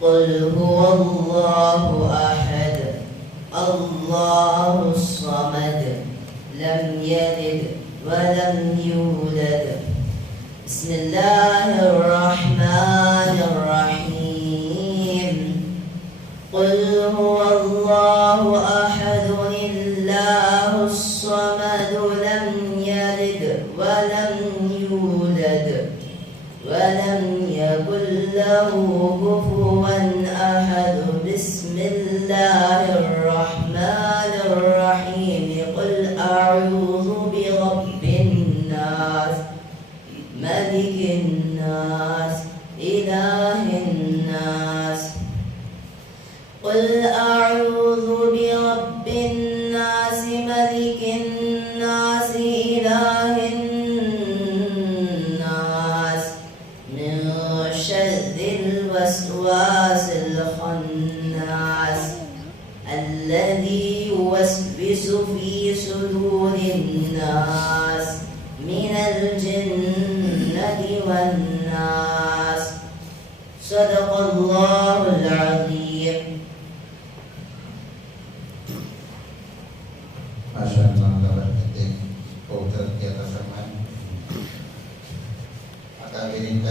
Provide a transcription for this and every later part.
قل هو الله أحد الله الصمد لم يلد ولم يولد بسم الله الرحمن الرحيم قل هو الله أحد الله الصمد لم يلد ولم يولد ولم يكن له كفوا أحد بسم الله الرحمن الرحيم قل أعوذ برب الناس ملك الناس إله الناس قل أعوذ برب الناس ملك الناس إله الناس من شر الوسواس الخناس الذي يوسوس في صدور الناس من الجنة والناس صدق الله العظيم. Masyaallah, kabar penting Kautar kita sama Akabirin ka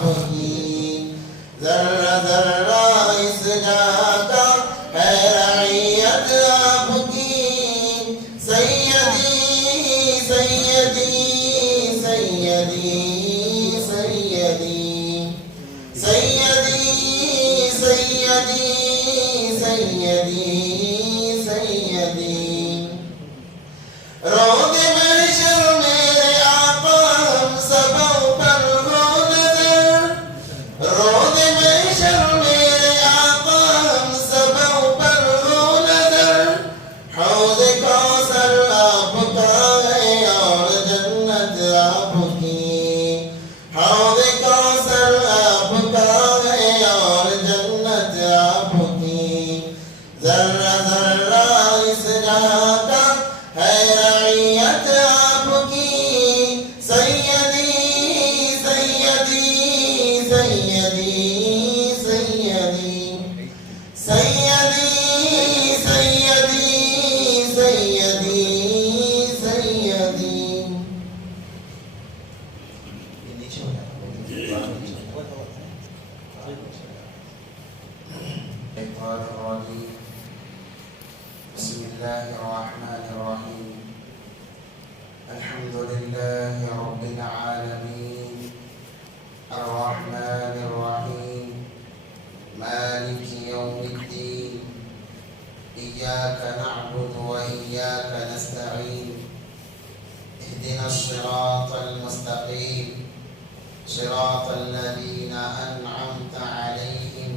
آپ کی ذرہ ذرہ اس جہاں کا ہے رعیت آپ کی سیدی سیدی سیدی سیدی سیدی سیدی سیدی سیدی روض محشر میرے آقا ہم سبوں پر ہو نظر روض محشر میرے آقا ہم سبوں پر ہو نظر حوض کوثر آپ کا ہے اور جنت آپ کی حوض کوثر آپ کا ہے اور جنت آپ کی ذرہ ذرہ اس جہاں کا ہے رعیت آپ کی سیدی سیدی سیدی سیدی سیدی سیدی سیدی سیدی یہ نیچے ہو جائے بسم الله الرحمن الرحيم الحمد لله رب العالمين الرحمن الرحيم مالك يوم الدين إياك نعبد وإياك نستعين اهدنا الصراط المستقيم صراط الذين أنعمت عليهم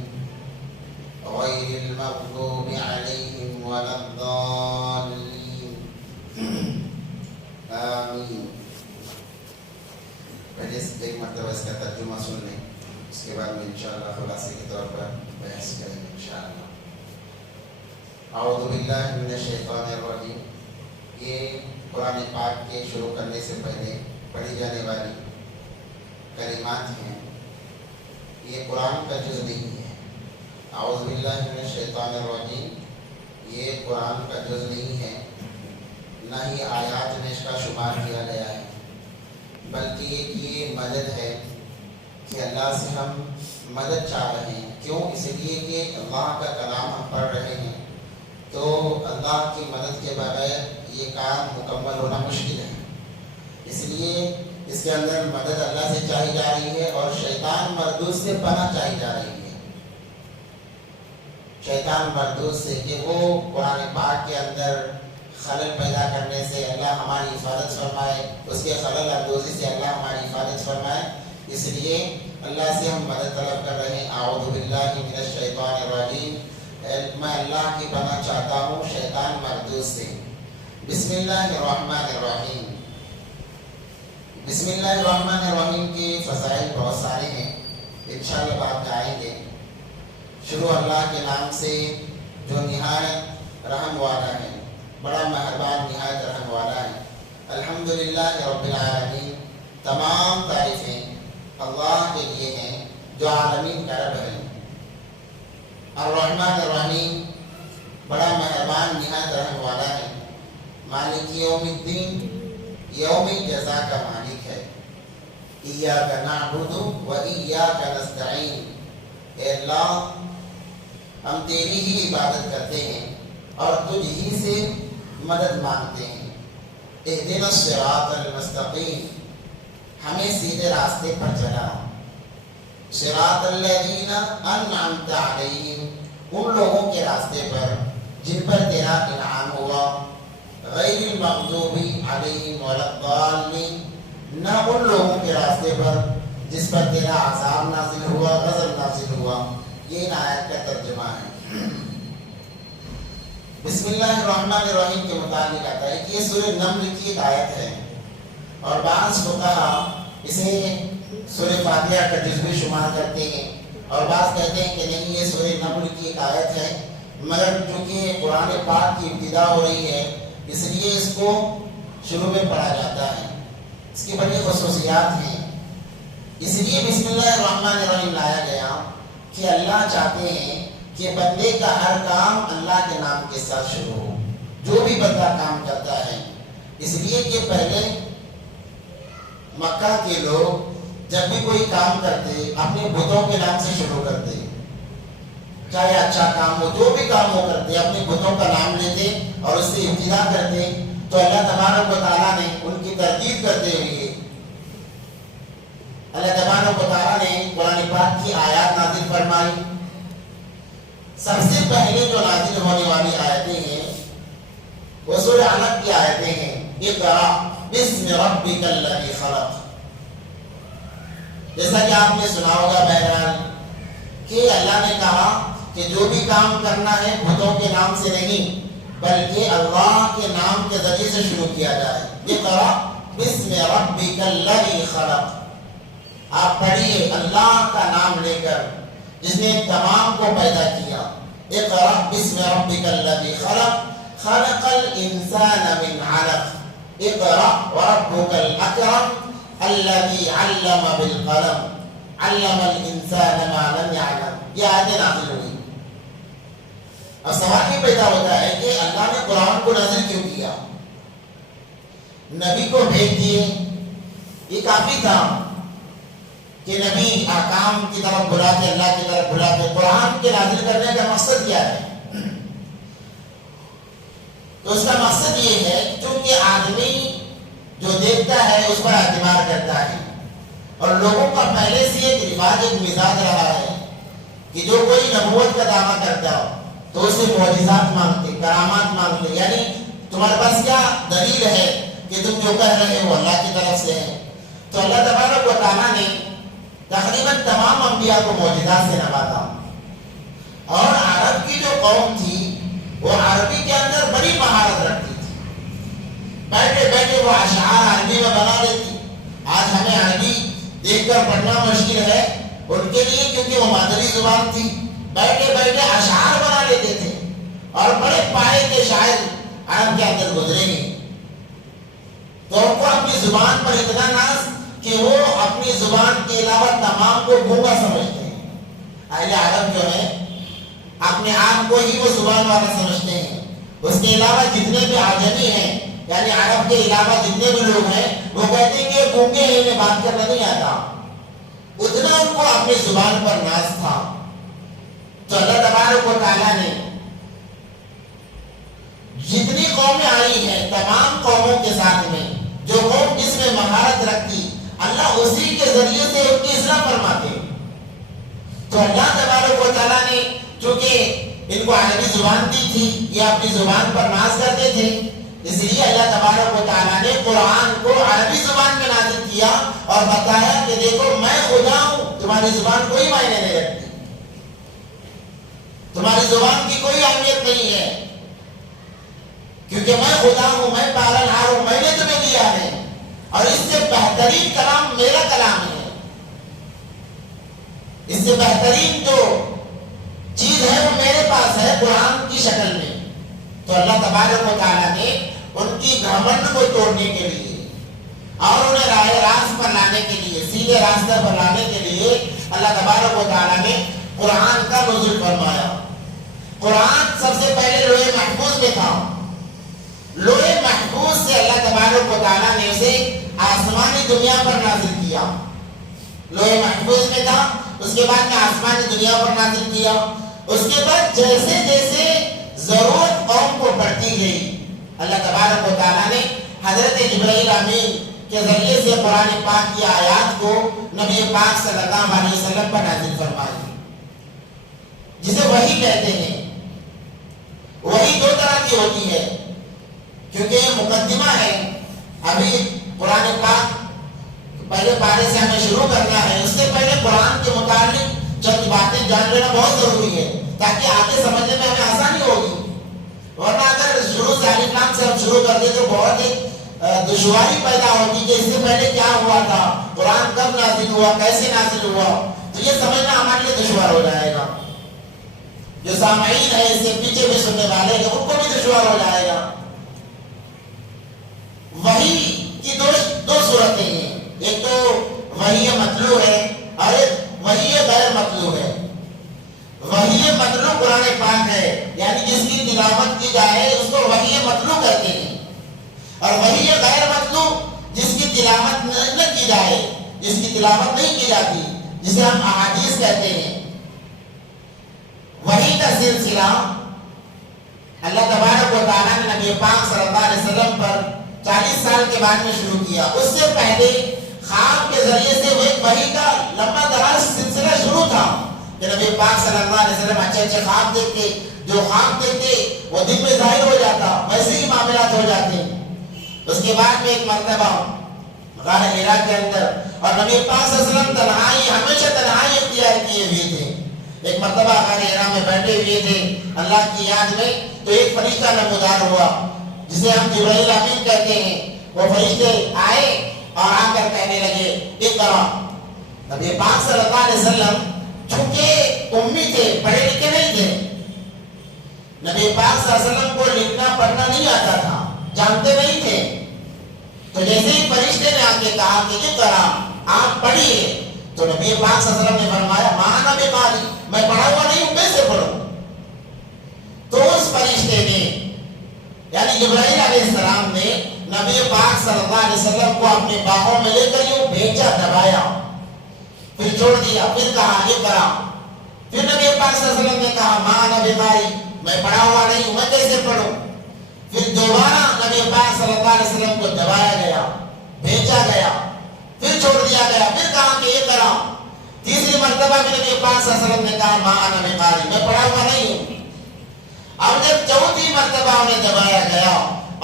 غير المغضوب عليهم ولا الضالين آمین. پہلے ایک مرتبہ اس کا ترجمہ سن لیں، اس کے بعد میں انشاءاللہ خلاصے کے طور پر بحث کریں گے انشاءاللہ. اعوذ باللہ من الشیطان الرجیم. یہ قرآن پاک کے شروع کرنے سے پہلے پڑھی جانے والی کلمات ہیں. یہ قرآن کا جز نہیں ہے. اعوذ باللہ من الشیطان الرجیم یہ قرآن کا جز نہیں ہے، نہ ہی آیات میں اس کا شمار کیا گیا ہے، بلکہ یہ مدد ہے کہ اللہ سے ہم مدد چاہ رہے ہیں. کیوں؟ اس لیے کہ اللہ کا کلام ہم پڑھ رہے ہیں تو اللہ کی مدد کے بغیر یہ کام مکمل ہونا مشکل ہے. اس لیے اس کے اندر مدد اللہ سے چاہی جا رہی ہے اور شیطان مردود سے پناہ چاہی جا رہی ہے. شیطان مردود سے کہ وہ قرآن پاک کے اندر خلل پیدا کرنے سے اللہ ہماری حفاظت فرمائے، اس کے خلل اندوزی سے اللہ ہماری حفاظت فرمائے. اس لیے اللہ سے ہم مدد طلب کر رہے ہیں. اعوذ باللہ من الشیطان الرجیم میں اللہ کی پناہ چاہتا ہوں شیطان مردود سے. بسم اللہ الرحمن الرحیم. بسم اللہ الرحمن الرحیم کے فضائل بہت سارے ہیں، انشاءاللہ بعد میں آئیں گے. شروع اللہ کے نام سے جو نہایت رحم والا ہے، بڑا مہربان نہایت رحم والا ہے. الحمدللہ رب العالمین. تمام تعریفیں اللہ کے لیے ہیں جو عالمین کا رب ہے. الرحمن الرحیم بڑا مہربان نہایت رحم والا ہے. مالک یوم الدین یوم جزا کا مالک ہے. ایاک نعبد و ایاک نستعین. اے اللہ ہم تیری ہی عبادت کرتے ہیں اور تجھ ہی سے مدد مانگتے ہیں. اہدنا الصراط المستقیم. ہمیں سیدھے راستے پر چلا. صراط الذین انعمت علیہم. ان لوگوں کے راستے پر جن پر تیرا انعام ہوا. غیر المغضوب علیہم ولا الضالین. نہ ان لوگوں کے راستے پر جس پر تیرا عذاب نازل ہوا، غضب نازل ہوا. یہ آیت کا ترجمہ ہے. بسم اللہ الرحمن الرحیم کے متعلق آتا ہے کہ یہ سورہ نمل کی ایک آیت ہے اور بعض فقہا اسے سورہ فاتحہ کا جز بھی شمار کرتے ہیں اور بعض کہتے ہیں کہ نہیں یہ سورہ نمل کی ایک آیت ہے، مگر چونکہ قرآن پاک کی ابتدا ہو رہی ہے اس لیے اس کو شروع میں پڑھا جاتا ہے. اس کی بڑی خصوصیات ہیں، اس لیے بسم اللہ الرحمن الرحیم لایا گیا کہ اللہ چاہتے ہیں کہ بندے کا ہر کام اللہ کے نام کے ساتھ شروع ہو، جو بھی بندہ کام کرتا ہے. اس لیے کہ پہلے مکہ کے لوگ جب بھی کوئی کام کرتے اپنے بتوں کے نام سے شروع کرتے، چاہے اچھا کام ہو، جو بھی کام ہو کرتے اپنے بتوں کا نام لیتے اور اس سے ابتدا کرتے، تو اللہ تبارک و تعالیٰ نے ان کی تردید کرتے ہوئے اللہ تبارک و تعالیٰ نے قرآن پاک کی آیات نازل فرمائی۔ سب سے پہلے جو نازل ہونے والی آیتیں ہیں وہ سورہ علق کی آیتیں ہیں، اقرأ بسم ربک الذی خلق۔ جیسا کہ آپ نے سنا ہوگا بہرحال کہ اللہ نے کہا کہ جو بھی کام کرنا ہے بتوں کے نام سے نہیں بلکہ اللہ کے نام کے ذریعے سے شروع کیا جائے۔ اقرأ بسم ربک الذی خلق، آپ پڑھیے اللہ کا نام لے کر جس نے تمام کو پیدا کیا۔ اقرأ بسم ربک الذی خلق خلق الانسان من علق اقرأ وربک الاکرم الذی علم بالقلم علم الانسان ما لم يعلم۔ یہ آیتیں نازل ہوئی۔ اب سوال یہ پیدا ہوتا ہے کہ اللہ نے قرآن کو نازل کیوں کیا؟ نبی کو بھیج دیے، یہ کافی تھا کہ نبی احکام کی طرف بلاتے، اللہ کی طرف بلاتے۔ قرآن کے نازل کرنے کا مقصد کیا ہے؟ تو اس کا مقصد یہ ہے کیونکہ آدمی جو دیکھتا ہے اس پر اعتبار کرتا ہے، اور لوگوں کا پہلے سے ایک رواج، ایک مزاج رہا ہے کہ جو کوئی نبوت کا دعویٰ کرتا ہو تو اس سے معجزات مانگتے، کرامات مانگتے، یعنی تمہارے پاس کیا دلیل ہے کہ تم جو کہہ رہے ہو اللہ کی طرف سے ہے؟ تو اللہ تبارک و تعالیٰ نے تقریباً تمام انبیاء کو معجزات سے نوازا، اور عرب کی جو قوم تھی وہ عربی کے اندر بڑی مہارت رکھتی تھی، بیٹھے بیٹھے وہ اشعار عربی میں بنا لیتی۔ آج ہمیں عربی دیکھ کر پڑھنا مشکل ہے، ان کے لیے کیونکہ وہ مادری زبان تھی، بیٹھے بیٹھے اشعار بنا لیتے تھے، اور بڑے پائے کے شاعر عرب کے اندر گزرے گے۔ تو ان کو اپنی زبان پر اتنا ناز کہ وہ اپنی زبان کے علاوہ تمام کو گونگا سمجھتے ہیں۔ اہل عرب جو ہے اپنے آپ کو ہی وہ زبان والا سمجھتے ہیں، اس کے علاوہ جتنے بھی عجمی ہیں، یعنی عرب کے علاوہ جتنے بھی لوگ ہیں، وہ کہتے ہیں کہ گونگے ہیں، انہیں بات کرنا نہیں آتا۔ اتنا ان کو اپنی زبان پر ناز تھا۔ تو اللہ تبارک و تعالیٰ نے جتنی قومیں آئی ہیں تمام قوموں کے ساتھ میں جو قوم جس میں مہارت رکھتی، اللہ اسی کے ذریعے سے ان کی اصلاح فرماتے۔ تو اللہ تبارک و تعالیٰ نے چونکہ ان کو عربی زبان دی تھی، یہ اپنی زبان پر ناز کرتے تھے، اس لیے اللہ تبارک و تعالیٰ نے قرآن کو عربی زبان میں نازل کیا اور بتایا کہ دیکھو میں خدا ہوں، تمہاری زبان کوئی معنی نہیں رکھتی، تمہاری زبان کی کوئی اہمیت نہیں ہے، کیونکہ میں خدا ہوں، میں پالنہار ہوں، میں نے تمہیں دیا ہے، اور اس سے بہترین کلام میرا کلام ہے، اس سے بہترین جو چیز ہے وہ میرے پاس ہے قرآن کی شکل میں۔ تو اللہ تبارک و تعالیٰ نے ان کی گھمنڈ کو توڑنے کے لیے اور انہیں راہ راست پر لانے کے لیے، سیدھے راستے پر لانے کے لیے اللہ تبارک و تعالیٰ نے قرآن کا نزول فرمایا۔ قرآن سب سے پہلے لوح محفوظ میں تھا، لوح محفوظ سے اللہ تبارک و تعالیٰ نے اسے آسمانی دنیا پر نازل کیا۔ لوح محفوظ میں تھا، اس کے بعد میں آسمانی دنیا پر نازل کیا۔ اس کے بعد جیسے جیسے ضرورت قوم کو پڑتی گئی، اللہ تبارک و تعالیٰ نے حضرت جبرائیل امین کے ذریعے سے قرآن پاک کی آیات کو نبی پاک صلی اللہ علیہ وسلم پر نازل فرمائی، جسے وحی کہتے ہیں۔ وحی دو طرح کی ہوتی ہے، کیونکہ یہ مقدمہ ہے، ابھی قرآن پاک پہلے پارے سے ہمیں شروع کرنا ہے، اس سے پہلے قرآن کے متعلق چند باتیں جان لینا بہت ضروری ہے تاکہ آگے سمجھنے میں ہمیں آسانی ہوگی، ورنہ اگر شروع سے الف لام سے ہم شروع کر دیں تو بہت ایک دشواری پیدا ہوگی کہ اس سے پہلے کیا ہوا تھا، قرآن کب نازل ہوا، کیسے نازل ہوا، تو یہ سمجھنا ہمارے لیے دشوار ہو جائے گا۔ جو سامعین ہیں، اس سے پیچھے بھی سننے والے ہیں، ان کو بھی دشوار ہو جائے گا۔ وحی کی دو صورتیں ہیں، ایک تو وحی مطلوع ہے اور ایک وحی غیر مطلوع ہے۔ وحی مطلوع قرآن پاک ہے، یعنی جس کی تلاوت کی جائے اس کو وحی مطلوع کہتے ہیں، اور وحی غیر مطلوع جس کی تلاوت نہ کی جائے، جس کی تلاوت نہیں کی جاتی، جسے ہم احادیث کہتے ہیں، وحی کا سلسلہ اللہ تبارک و تعالیٰ نے نبی پاک صلی اللہ علیہ وسلم پر 40 سال کے بعد میں شروع کیا۔ اس سے پہلے خواب کے ذریعے سے وہ ایک وحی کا لمبا دراز سلسلہ شروع تھا کہ نبی پاک صلی اللہ علیہ وسلم اچھے اچھے خواب دیکھتے، جو خواب دیکھتے وہ دن میں ظاہر ہو جاتا، ویسے ہی معاملات ہو جاتے۔ اس کے بعد میں ایک مرتبہ غار حرا کے اندر، اور نبی پاک صلی اللہ علیہ وسلم تنہائی، ہمیشہ تنہائی اختیار کیے ہوئے تھے۔ ایک مرتبہ غار حرا میں بیٹھے ہوئے تھے اللہ کی یاد میں، تو ایک فرشتہ نمودار ہوا جسے ہم جبرائیل امین کہتے ہیں۔ وہ فرشتے آئے اور آ کر کہنے لگے اقرا۔ نبی پاک صلی اللہ علیہ وسلم چونکہ امی تھے، پڑھے لکھے نہیں تھے، نبی پاک صلی اللہ علیہ وسلم کو لکھنا پڑھنا نہیں آتا تھا، جانتے نہیں تھے۔ تو جیسے ہی فرشتے نے آ کے کہا کہ اقرا، آپ پڑھیے، تو نبی پاک صلی اللہ علیہ وسلم نے فرمایا ما انا بقاری، میں پڑھا ہوا نہیں ہوں، کیسے پڑھوں؟ تو اس فرشتے نے یعنی جبرائیل علیہ السلام نے نبی پاک صلی اللہ علیہ وسلم کو اپنے باہوں میں لے کر یوں بھیجا، دبایا، پھر چھوڑ دیا، پھر کہا اقرا۔ پھر نبی پاک صلی اللہ علیہ وسلم نے کہا ما انا بقاری، میں پڑھا ہوا نہیں ہوں، میں کیسے پڑھوں؟ پھر دوبارہ نبی پاک صلی اللہ علیہ وسلم کو دبایا گیا، بھیجا گیا، پھر چھوڑ دیا گیا، پھر کہا کہ اقرا۔ تیسری مرتبہ بھی نبی پاک صلی اللہ علیہ وسلم نے کہا ما انا بقاری، میں پڑھا ہوا نہیں ہوں۔ اب جب چوتھی مرتبہ انہیں دبایا گیا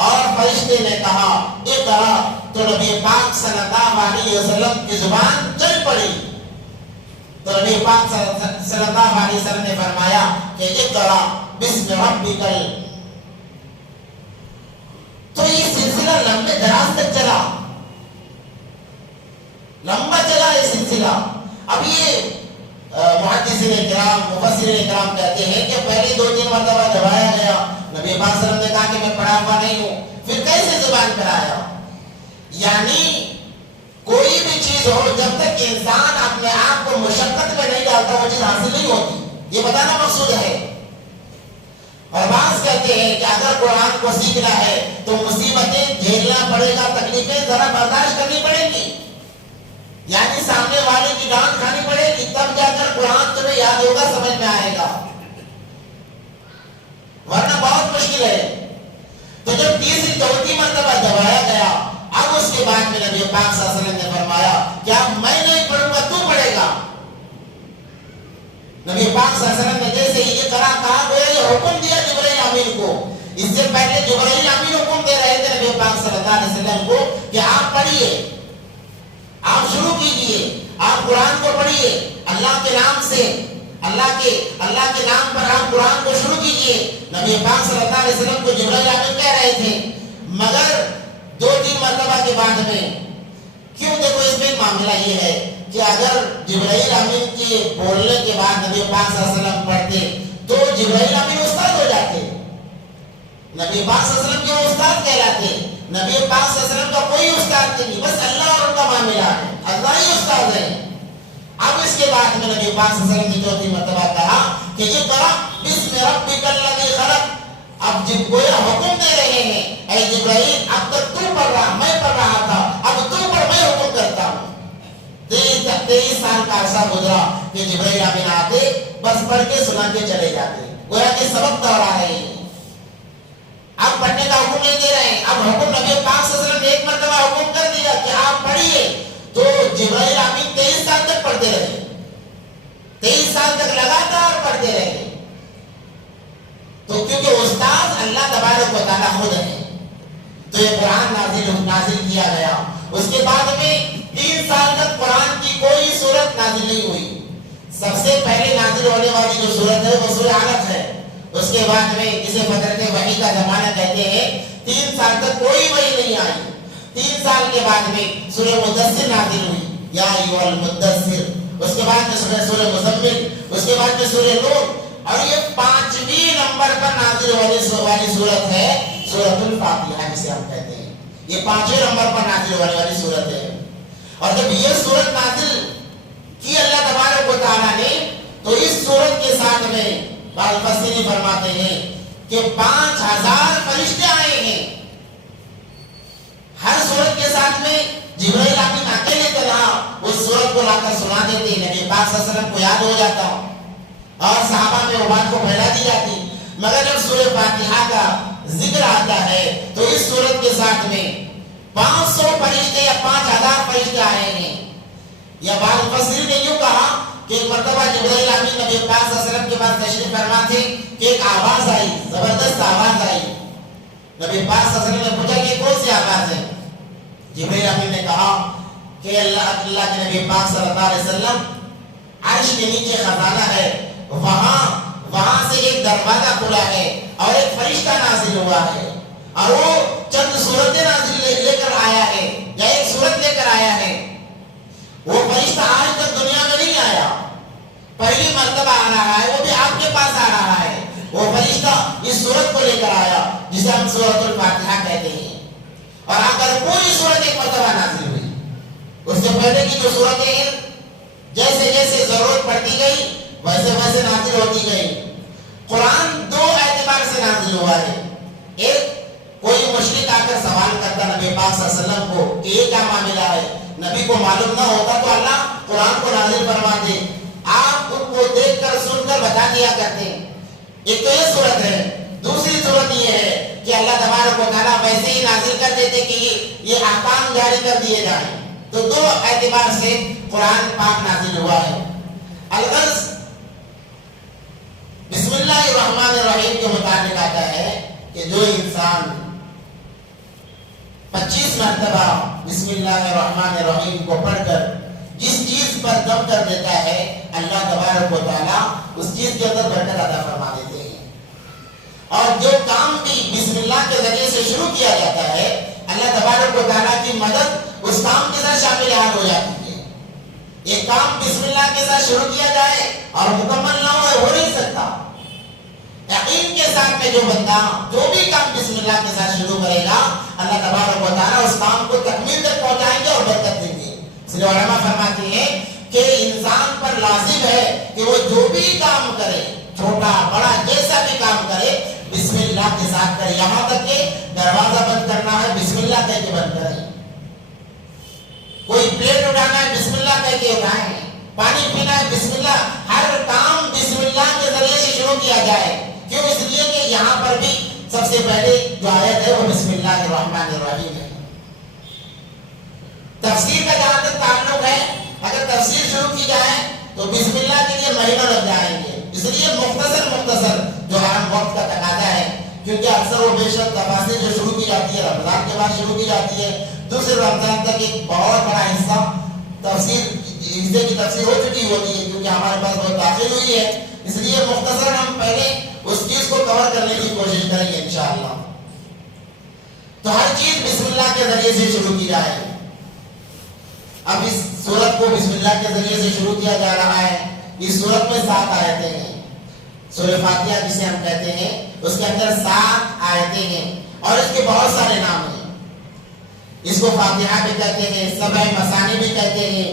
اور فرشتے نے کہا اقرا، تو نبی پاک صلی اللہ علیہ وسلم کی زبان چل پڑی۔ تو نبی پاک صلی اللہ علیہ وسلم نے فرمایا کہ اقرا بسم ربک۔ تو یہ سلسلہ لمبے دراز تک چلا، لمبا چلا یہ سلسلہ۔ اب یہ محدثین کرام، مفسرین کرام کہتے ہیں کہ پہلے 2-3 مرتبہ دبایا گیا، نبی پاک صلی اللہ علیہ وسلم نے کہا کہ میں پڑھا ہوا نہیں ہوں، پھر کیسے زبان پر آیا؟ یعنی کوئی بھی چیز ہو، جب تک انسان اپنے آپ کو مشقت میں نہیں ڈالتا وہ چیز حاصل نہیں ہوتی، یہ بتانا مقصود ہے۔ اور بعض کہتے ہیں کہ اگر قرآن کو سیکھنا ہے تو مصیبتیں جھیلنا پڑے گا، تکلیفیں ذرا برداشت کرنی پڑے گی، یعنی سامنے والے کی ڈانٹ کھانی پڑے گی، تب جا کر قرآن تمہیں یاد ہوگا، سمجھ میں آئے گا، ورنہ بہت مشکل ہے۔ تو جب تیسری چوتھی مرتبہ دبایا گیا، اب اس کے بعد میں نبی پاک صلی اللہ علیہ وسلم نے فرمایا کیا میں نہیں پڑھوں گا، تو پڑھے گا۔ نبی پاک صلی اللہ علیہ وسلم نے جیسے یہ قرآن کہا گیا، یہ حکم دیا جبرائیل امین کو۔ اس سے پہلے جبرائیل امین حکم دے رہے تھے نبی پاک صلی اللہ علیہ وسلم کو کہ آپ پڑھیے، آپ شروع کیجئے، آپ قرآن کو پڑھیے، اللہ کے نام سے، اللہ کے نام پر آپ قرآن کو شروع کیجئے۔ نبی پاک صلی اللہ علیہ وسلم کو جبرائیل امین کہہ رہے تھے، مگر 2-3 مرتبہ کے بعد میں کیوں؟ دیکھو اس میں معاملہ یہ ہے کہ اگر جبرائیل امین کے بولنے کے بعد نبی پاک صلی اللہ علیہ وسلم پڑھتے تو جبرائیل امین استاد ہو جاتے، نبی پاک صلی اللہ علیہ وسلم کے استاد کہلاتے۔ نبی پاک صلی اللہ علیہ وسلم کا کوئی استاد نہیں، بس اللہ اور ان کا معاملہ ہے، اللہ ہی استاد ہے۔ اب اس کے بعد میں نبی پاک صلی اللہ علیہ وسلم نے چوتھی مرتبہ کہا کہ یہ قرأ بسم ربک الذی خلق۔ اب جب گویا حکم دے رہے ہیں، اے جبرائیل اب تک تو پڑھ رہا، میں پڑھ رہا تھا، اب تو پڑھ، میں حکم کرتا ہوں۔ 23 سال کا عرصہ گزرا کہ جبرائیل امین آتے، بس پڑھ کے سنا کے چلے جاتے، گویا کہ سبق دوہرا رہے ہیں، اب پڑھنے کا حکم نہیں دے رہے ہیں۔ اب حکم نبی پاک صلی اللہ علیہ وسلم نے ایک مرتبہ حکم کر دیا کہ آپ پڑھیے، تو جبرائیل امین 23 سال تک پڑھتے رہے، 23 سال تک لگاتار پڑھتے رہے۔ تو کیونکہ استاد اللہ تبارک و تعالیٰ خود ہے، تو یہ قرآن نازل کیا گیا۔ اس کے بعد میں 3 سال تک قرآن کی کوئی سورت نازل نہیں ہوئی۔ سب سے پہلے نازل ہونے والی جو سورت ہے وہ سورہ علق ہے۔ اس کے بعد میں جسے فترت وحی کا زمانہ کہتے ہیں، 3 سال تک کوئی وحی نہیں آئی۔ 3 سال کے بعد میں سورہ مدثر نازل ہوئی، یا ایھا المدثر۔ اس کے بعد میں سورہ مزمل، اس کے بعد میں سورہ نور، اور یہ 5ویں نمبر پر نازل والی سورت ہے سورۃ الفاتحہ جسے ہم کہتے ہیں، یہ 5ویں نمبر پر نازل ہونے والی سورت ہے۔ اور جب یہ سورت نازل کی اللہ تبارک و تعالیٰ نے، تو اس سورت کے ساتھ میں بعض مفسرین فرماتے ہیں کہ 5000 فرشتے آئے ہیں۔ ہر سورت کے ساتھ میں جبرائیل امین اکیلے تنہا اس سورت کو لا کر سنا دیتے، نبی پاک صلی اللہ علیہ وسلم کو یاد ہو جاتا اور صحابہ میں وہ بات کو پھیلا دی جاتی۔ مگر جب سورہ فاتحہ کا ذکر آتا ہے تو اس سورت کے ساتھ میں 500 فرشتے یا 5000 فرشتے آئے ہیں۔ یا بعض مفسرین نے یوں کہا کہ ایک مرتبہ جبرائیل امین نبی پاک صلی اللہ علیہ وسلم کے پاس تشریف فرما تھے کہ ایک آواز آئی، زبردست آواز آئی۔ نبی پاک صلی اللہ علیہ وسلم نے پوچھا کہ کون سی آواز ہے؟ جبرائیل امین نے کہا کہ اللہ کے نبی پاک صلی اللہ علیہ وسلم عرش کے نیچے خزانہ ہے، وہاں سے ایک دروازہ کھلا ہے اور ایک فرشتہ نازل ہوا ہے اور وہ چند سورتیں نازل لے کر آیا ہے یا ایک سورت لے کر آیا ہے۔ وہ فرشتہ آج تک دنیا میں نہیں آیا، پہلی مرتبہ آ رہا ہے، وہ بھی آپ کے پاس آ رہا ہے۔ وہ فرشتہ اس سورت کو لے کر آیا جسے ہم سورۃ الفاتحہ کہتے ہیں، اور آ کر پوری سورت ایک مرتبہ نازل ہوئی۔ اس سے پہلے کی جو سورتیں ہیں جیسے جیسے ضرورت پڑتی گئی ویسے ویسے نازل ہوتی گئی۔ قرآن 2 اعتبار سے نازل ہوا ہے۔ ایک، کوئی مشرک آ کر سوال کرتا نبی پاک صلی اللہ علیہ وسلم کو کہ یہ کیا معاملہ ہے، نبی کو معلوم نہ ہوتا تو اللہ قرآن کو نازل فرماتے، آپ ان کو دیکھ کر سن کر بتا دیا کرتے۔ ایک تو یہ صورت ہے۔ دوسری صورت یہ ہے کہ اللہ تبارک و تعالیٰ ویسے ہی نازل کر دیتے کہ یہ احکام جاری کر دیے جائیں۔ تو 2 اعتبار سے قرآن پاک نازل ہوا ہے۔ الغرض بسم اللہ الرحمن الرحیم کے متعلق آتا ہے کہ جو انسان 25 مرتبہ بسم اللہ الرحمن الرحیم کو پڑھ کر جس چیز پر دم کر دیتا ہے اللہ تبارک و تعالیٰ اس چیز کے اندر برکت عطا فرما دیتے ہیں، اور جو کام بھی بسم اللہ کے ذریعے سے شروع کیا جاتا ہے اللہ تبارک و تعالیٰ کی مدد اس کام کے ساتھ شامل حال ہو جاتی ہے۔ ایک کام بسم اللہ کے ساتھ شروع کیا جائے اور مکمل نہ ہو نہیں سکتا۔ یقین کے ساتھ میں جو بندہ جو بھی کام بسم اللہ کے ساتھ شروع کرے گا اللہ تبارک و تعالیٰ اس کام کو تکمیل تک پہنچائیں گے اور برکت دیں گے۔ اس لیے علماء فرماتے ہیں کہ انسان پر لازم ہے کہ وہ جو بھی کام کرے، چھوٹا بڑا جیسا بھی کام کرے، بسم اللہ کے ساتھ کرے۔ یہاں تک کہ دروازہ بند کرنا ہے بسم اللہ کہہ کے بند کریں، کوئی پلیٹ اٹھانا ہے بسم اللہ کہہ کے اٹھائیں، پانی پینا ہے بسم اللہ، ہر کام بسم اللہ کے ذریعے سے شروع کیا جائے۔ کیوں؟ اس لیے کہ یہاں پر بھی سب سے پہلے جو آیت ہے وہ بسم اللہ الرحمن الرحیم ہے۔ تفسیر کا جہاں تک تعلق ہے، اگر تفسیر شروع کی جائے تو بسم اللہ کے لیے مہینوں لگ جائیں گے، اس لیے مختصر جو ہم وقت کا تقاضا ہے، کیونکہ اکثر و بیشتر تفاسیر جو شروع کی جاتی ہے رمضان کے بعد شروع کی جاتی ہے، دوسرے رمضان تک ایک بہت بڑا حصہ حصے کی تفسیر ہو چکی ہوتی ہے، کیونکہ ہمارے پاس بہت تاخیر ہوئی ہے، اس لیے مختصر ہم پہلے اس چیز کو کور کرنے کی کوشش کریں گے انشاءاللہ۔ تو ہر چیز بسم اللہ کے ذریعے سے شروع کی جائے۔ اب اس سورت کو بسم اللہ کے ذریعے سے شروع کیا جا رہا ہے۔ اس سورت میں 7 آیتیں ہیں، سورہ فاتحہ جسے ہم کہتے ہیں، اس کے اندر 7 آیتیں ہیں اور اس کے بہت سارے نام ہیں۔ اس کو فاتحہ بھی کہتے ہیں، سبع مثانی بھی کہتے ہیں،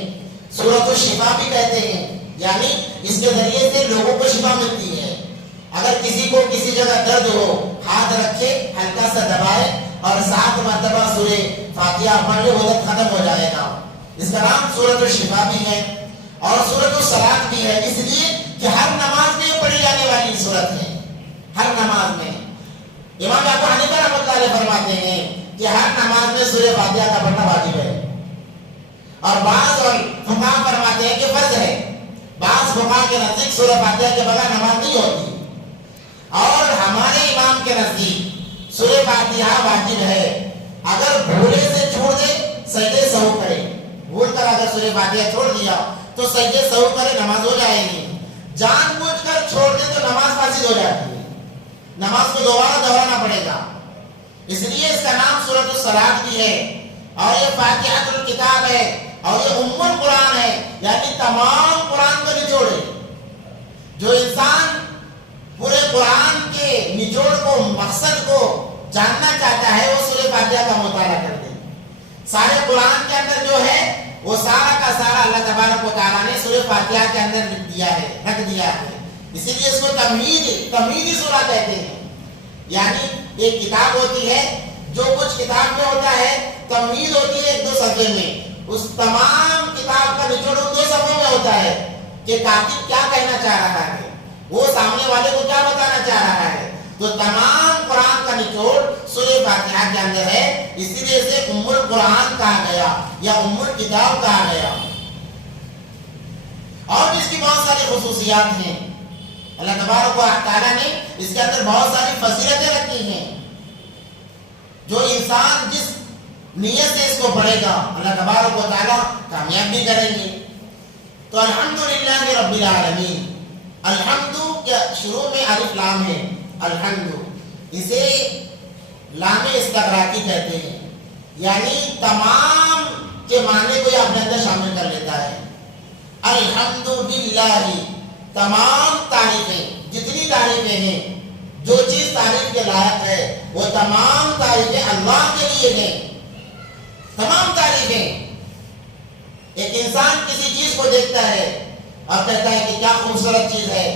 سورۃ الشفا بھی کہتے ہیں، یعنی اس کے ذریعے سے لوگوں کو شفا ملتی ہے۔ اگر کسی کو کسی جگہ درد ہو، ہاتھ رکھے ہلکا سا دبائے اور 7 مرتبہ سورہ فاتحہ پڑھ لے، وہ درد ختم ہو جائے گا۔ اس کا نام سورۃ الشفا بھی ہے اور سورۃ الصلاۃ بھی ہے، اس لیے کہ ہر نماز میں پڑھی جانے والی سورت ہے۔ ہر نماز میں امام ابو حنیفہ رحمۃ اللہ علیہ فرماتے ہیں کہ ہر نماز میں سورہ فاتحہ کا پڑھنا واجب ہے، اور بعض فقہا فرماتے ہیں کہ فرض ہے۔ بعض فقہا کے نزدیک سورہ فاتحہ کے بغیر نماز نہیں ہوتی، اور ہمارے امام کے نزدیک سورہ فاتحہ واجب ہے۔ اگر بھولے سے چھوڑ دے سجدے سہو کرے، بھول کر اگر سورہ فاتحہ چھوڑ دیا تو سجدے سہو کرے، نماز ہو جائے گی۔ جان بوجھ کر چھوڑ دے تو نماز فاسد ہو جاتی ہے، نماز کو دوبارہ دہرانا پڑے گا۔ اس لیے اس کا نام سورۃ الصلاۃ بھی ہے، اور یہ فاتحۃ الکتاب ہے، اور یہ ام القرآن ہے، یعنی تمام قرآن کو نچوڑے۔ جو انسان پورے قرآن کے نچوڑ کو، مقصد کو جاننا چاہتا ہے وہ سورہ فاتحہ کا مطالعہ کر دے۔ سارے قرآن کے اندر جو ہے وہ سارا کا سارا اللہ تبارک و تعالیٰ نے سورہ فاتحہ کے اندر رکھ دیا ہے۔ اسی لیے اس کو تمہیدی سورہ کہتے ہیں، یعنی ایک کتاب ہوتی ہے، جو کچھ کتاب میں ہوتا ہے تمہید ہوتی ہے 1-2 صفحے میں، اس تمام کتاب کا نچوڑ دو صفحوں میں ہوتا ہے کہ کاتب کیا کہنا چاہ رہا ہے، وہ سامنے والے کو کیا بتانا چاہ رہا ہے. تو تمام قرآن کا نچوڑ سورہ فاتحہ کے اندر ہے. اسی لیے اسے ام القرآن کہا گیا یا ام الکتاب کہا گیا. اور بھی اس کی بہت ساری خصوصیات ہیں. اللہ تبارک و تعالیٰ نے اس کے اندر بہت ساری فضیلتیں رکھی ہیں. جو انسان جس نیت سے اس کو پڑھے گا اللہ تبارک و تعالیٰ کامیاب بھی کریں گے. تو الحمدللہ رب العالمین. الحمد کیا شروع میں الف لام ہے. الحمد اسے لام استغراقی کہتے ہیں، یعنی تمام کے معنی کو یہ اپنے اندر شامل کر لیتا ہے. الحمدللہ تمام تعریفیں، جتنی تعریفیں ہیں، جو چیز تعریف کے لائق ہے وہ تمام تعریفیں اللہ کے لیے ہیں. تمام تعریفیں. ایک انسان کسی چیز کو دیکھتا ہے اور کہتا ہے کہ کیا خوبصورت چیز ہے،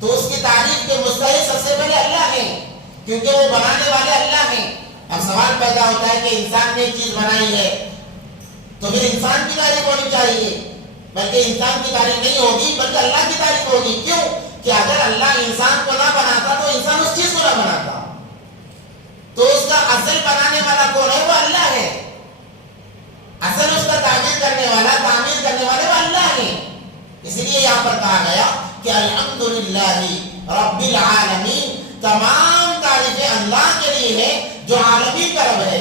تو اس کی تعریف کے مستحق سب سے پہلے اللہ ہیں، کیونکہ وہ بنانے والے اللہ ہیں. اب سوال پیدا ہوتا ہے کہ انسان نے چیز بنائی ہے تو پھر انسان کی تعریف ہونی چاہیے، بلکہ انسان کی تعریف نہیں ہوگی بلکہ اللہ کی تعریف ہوگی. کیوں کہ اگر اللہ انسان کو نہ بناتا تو انسان اس چیز کو نہ بناتا. تو اس کا اصل بنانے والا کون ہے؟ وہ اللہ ہے. اصل اس کا تعمیر کرنے والا وہ اللہ ہے. اس لیے یہاں پر کہا گیا کہ الحمدللہ رب العالمین. تمام تعریفیں اللہ کے لیے ہیں جو عالمین کا رب ہے.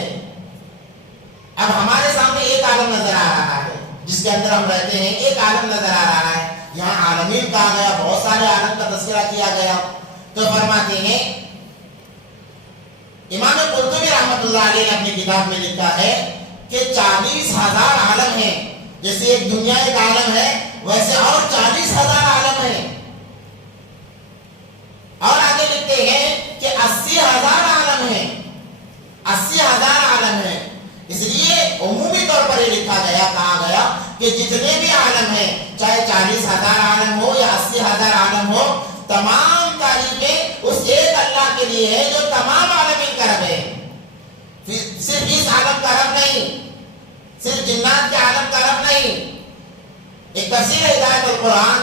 اب ہمارے سامنے ایک عالم نظر آ رہا ہے جس کے اندر ہم رہتے ہیں، ایک عالم نظر آ رہا ہے. یہاں عالمین کہا گیا، بہت سارے عالم کا تذکرہ کیا گیا. تو فرماتے ہیں امام قرطبی رحمۃ اللہ علیہ نے اپنی کتاب میں لکھا ہے کہ 40,000 عالم ہیں. جیسے ایک دنیا ایک عالم ہے ویسے اور 40,000 عالم ہیں. اور آگے لکھتے ہیں کہ 80,000 عالم ہیں. 80,000 عالم ہیں. اس لیے عمومی طور پر یہ لکھا گیا، کہا گیا کہ جتنے بھی عالم ہیں، چاہے 40,000 عالم ہو یا 80,000 عالم ہو، تمام تعریفیں اس ایک اللہ کے لیے ہے جو تمام عالمین کا رب ہے. صرف اس عالم کا رب نہیں، صرف جنات کے عالم کا رب نہیں. ایک تفسیر ہدایت القرآن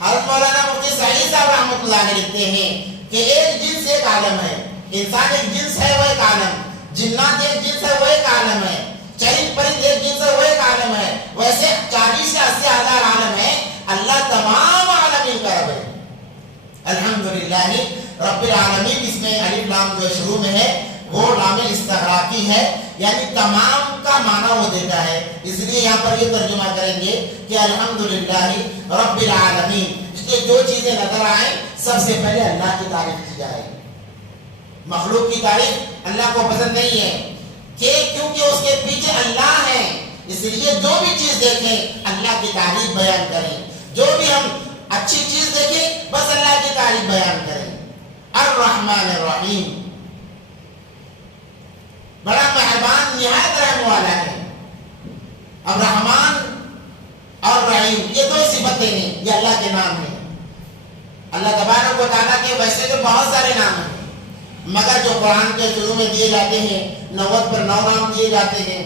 حضرت مولانا مفتی سعید صاحب رحمۃ اللہ علیہ لکھتے ہیں کہ ایک جنس ایک عالم ہے. انسان ایک جنس ہے، وہ ایک عالم. جنات ایک جنس ہے، وہ ایک عالم ہے. چرند پرند ایک جنس ہے، وہ ایک عالم ہے. ویسے 40 سے 80,000 عالم ہے. اللہ تمام عالمین کا رب ہے. الحمدللہ رب العالمین. اس میں الف لام جو شروع میں ہے وہ لام استغراقی ہے، یعنی تمام کا معنی وہ دیتا ہے. اس لیے یہاں پر یہ ترجمہ کریں گے کہ الحمدللہ رب العالمین. اس لیے جو چیزیں نظر آئیں سب سے پہلے اللہ کی تعریف کی جائے. مخلوق کی تعریف اللہ کو پسند نہیں ہے کیونکہ اس کے پیچھے اللہ ہے. اس لیے جو بھی چیز دیکھیں اللہ کی تعریف بیان کریں. جو بھی ہم اچھی چیز دیکھیں بس اللہ کی تعریف بیان کریں. الرحمن الرحیم. بڑا مہربان نہایت رحم والا ہے. اب رحمان اور رحیم یہ دو صفتیں ہیں، یہ اللہ کے نام ہیں. اللہ تبارک و تعالیٰ کے ویسے تو بہت سارے نام ہیں، مگر جو قرآن کے شروع میں دیے جاتے ہیں 90 پر 9 نام دیے جاتے ہیں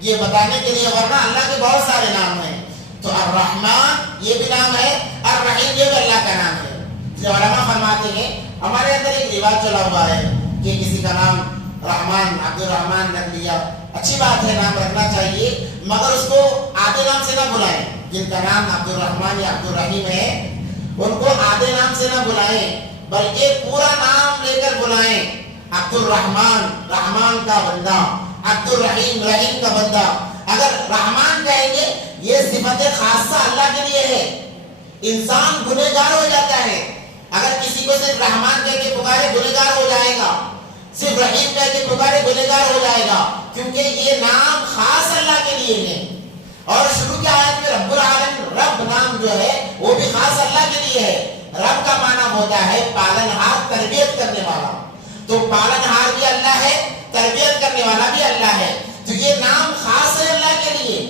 یہ بتانے کے لیے، ورنہ اللہ کے بہت سارے نام ہیں. تو الرحمن یہ بھی نام ہے، الرحیم یہ بھی اللہ کا نام ہے. جو علماء فرماتے ہیں ہمارے اندر ایک رواج چلا ہوا ہے کہ کسی کا نام رحمان عبد الرحمان رکھ لیا. اچھی بات ہے، نام رکھنا چاہیے، مگر اس کو آدھے نام سے نہ بلائیں. جن کا نام عبد الرحمان یا عبد الرحیم ہے ان کو آدھے نام سے نہ بلائیں بلکہ پورا نام لے کر بلائیں. عبد الرحمان رحمان کا بندہ، عبد الرحیم رحیم کا بندہ. اگر رحمان کہیں گے یہ صفت خاصہ اللہ کے لیے ہے. انسان گنہگار ہو جاتا ہے، اگر کسی کو صرف رحمان کہہ کے پکارے گنہگار ہو جائے گا، صرف رحیم کہہ کے پکارے گنہگار ہو جائے گا، کیونکہ یہ نام خاص اللہ کے لیے ہے. اور شروع کی آیت میں رب العالمین رب نام جو ہے وہ بھی خاص اللہ کے لیے ہے. رب کا معنی ہوتا ہے پالن ہار، تربیت کرنے والا. تو پالن ہار بھی اللہ ہے، تربیت کرنے والا بھی اللہ ہے. تو یہ نام خاص ہے اللہ کے لیے.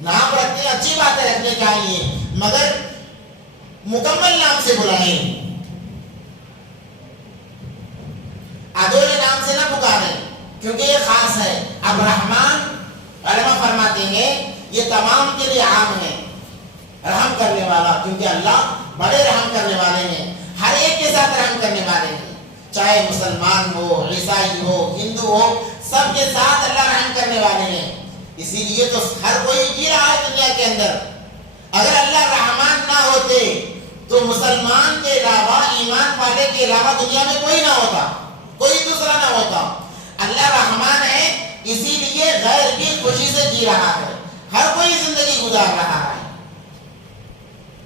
نام رکھتے اچھی بات ہے، رکھنے چاہیے، مگر مکمل نام سے بلائیں، ادھورے نام سے نہ پکاریں، کیونکہ یہ خاص ہے. اب رحمان علماء فرماتے ہیں یہ تمام کے لیے عام ہے، رحم کرنے والا، کیونکہ اللہ بڑے رحم کرنے والے ہیں، ہر ایک کے ساتھ رحم کرنے والے ہیں، چاہے مسلمان ہو، عیسائی ہو، ہندو ہو، سب کے ساتھ اللہ رحم کرنے والے ہیں۔ اسی لیے تو ہر کوئی جی رہا ہے دنیا کے اندر۔ اگر اللہ رحمان نہ ہوتے تو مسلمان کے علاوہ، ایمان والے کے علاوہ دنیا میں کوئی نہ ہوتا، کوئی دوسرا نہ ہوتا۔ اللہ رحمان ہے، اسی لیے غیر بھی خوشی سے جی رہا ہے، ہر کوئی زندگی گزار رہا ہے۔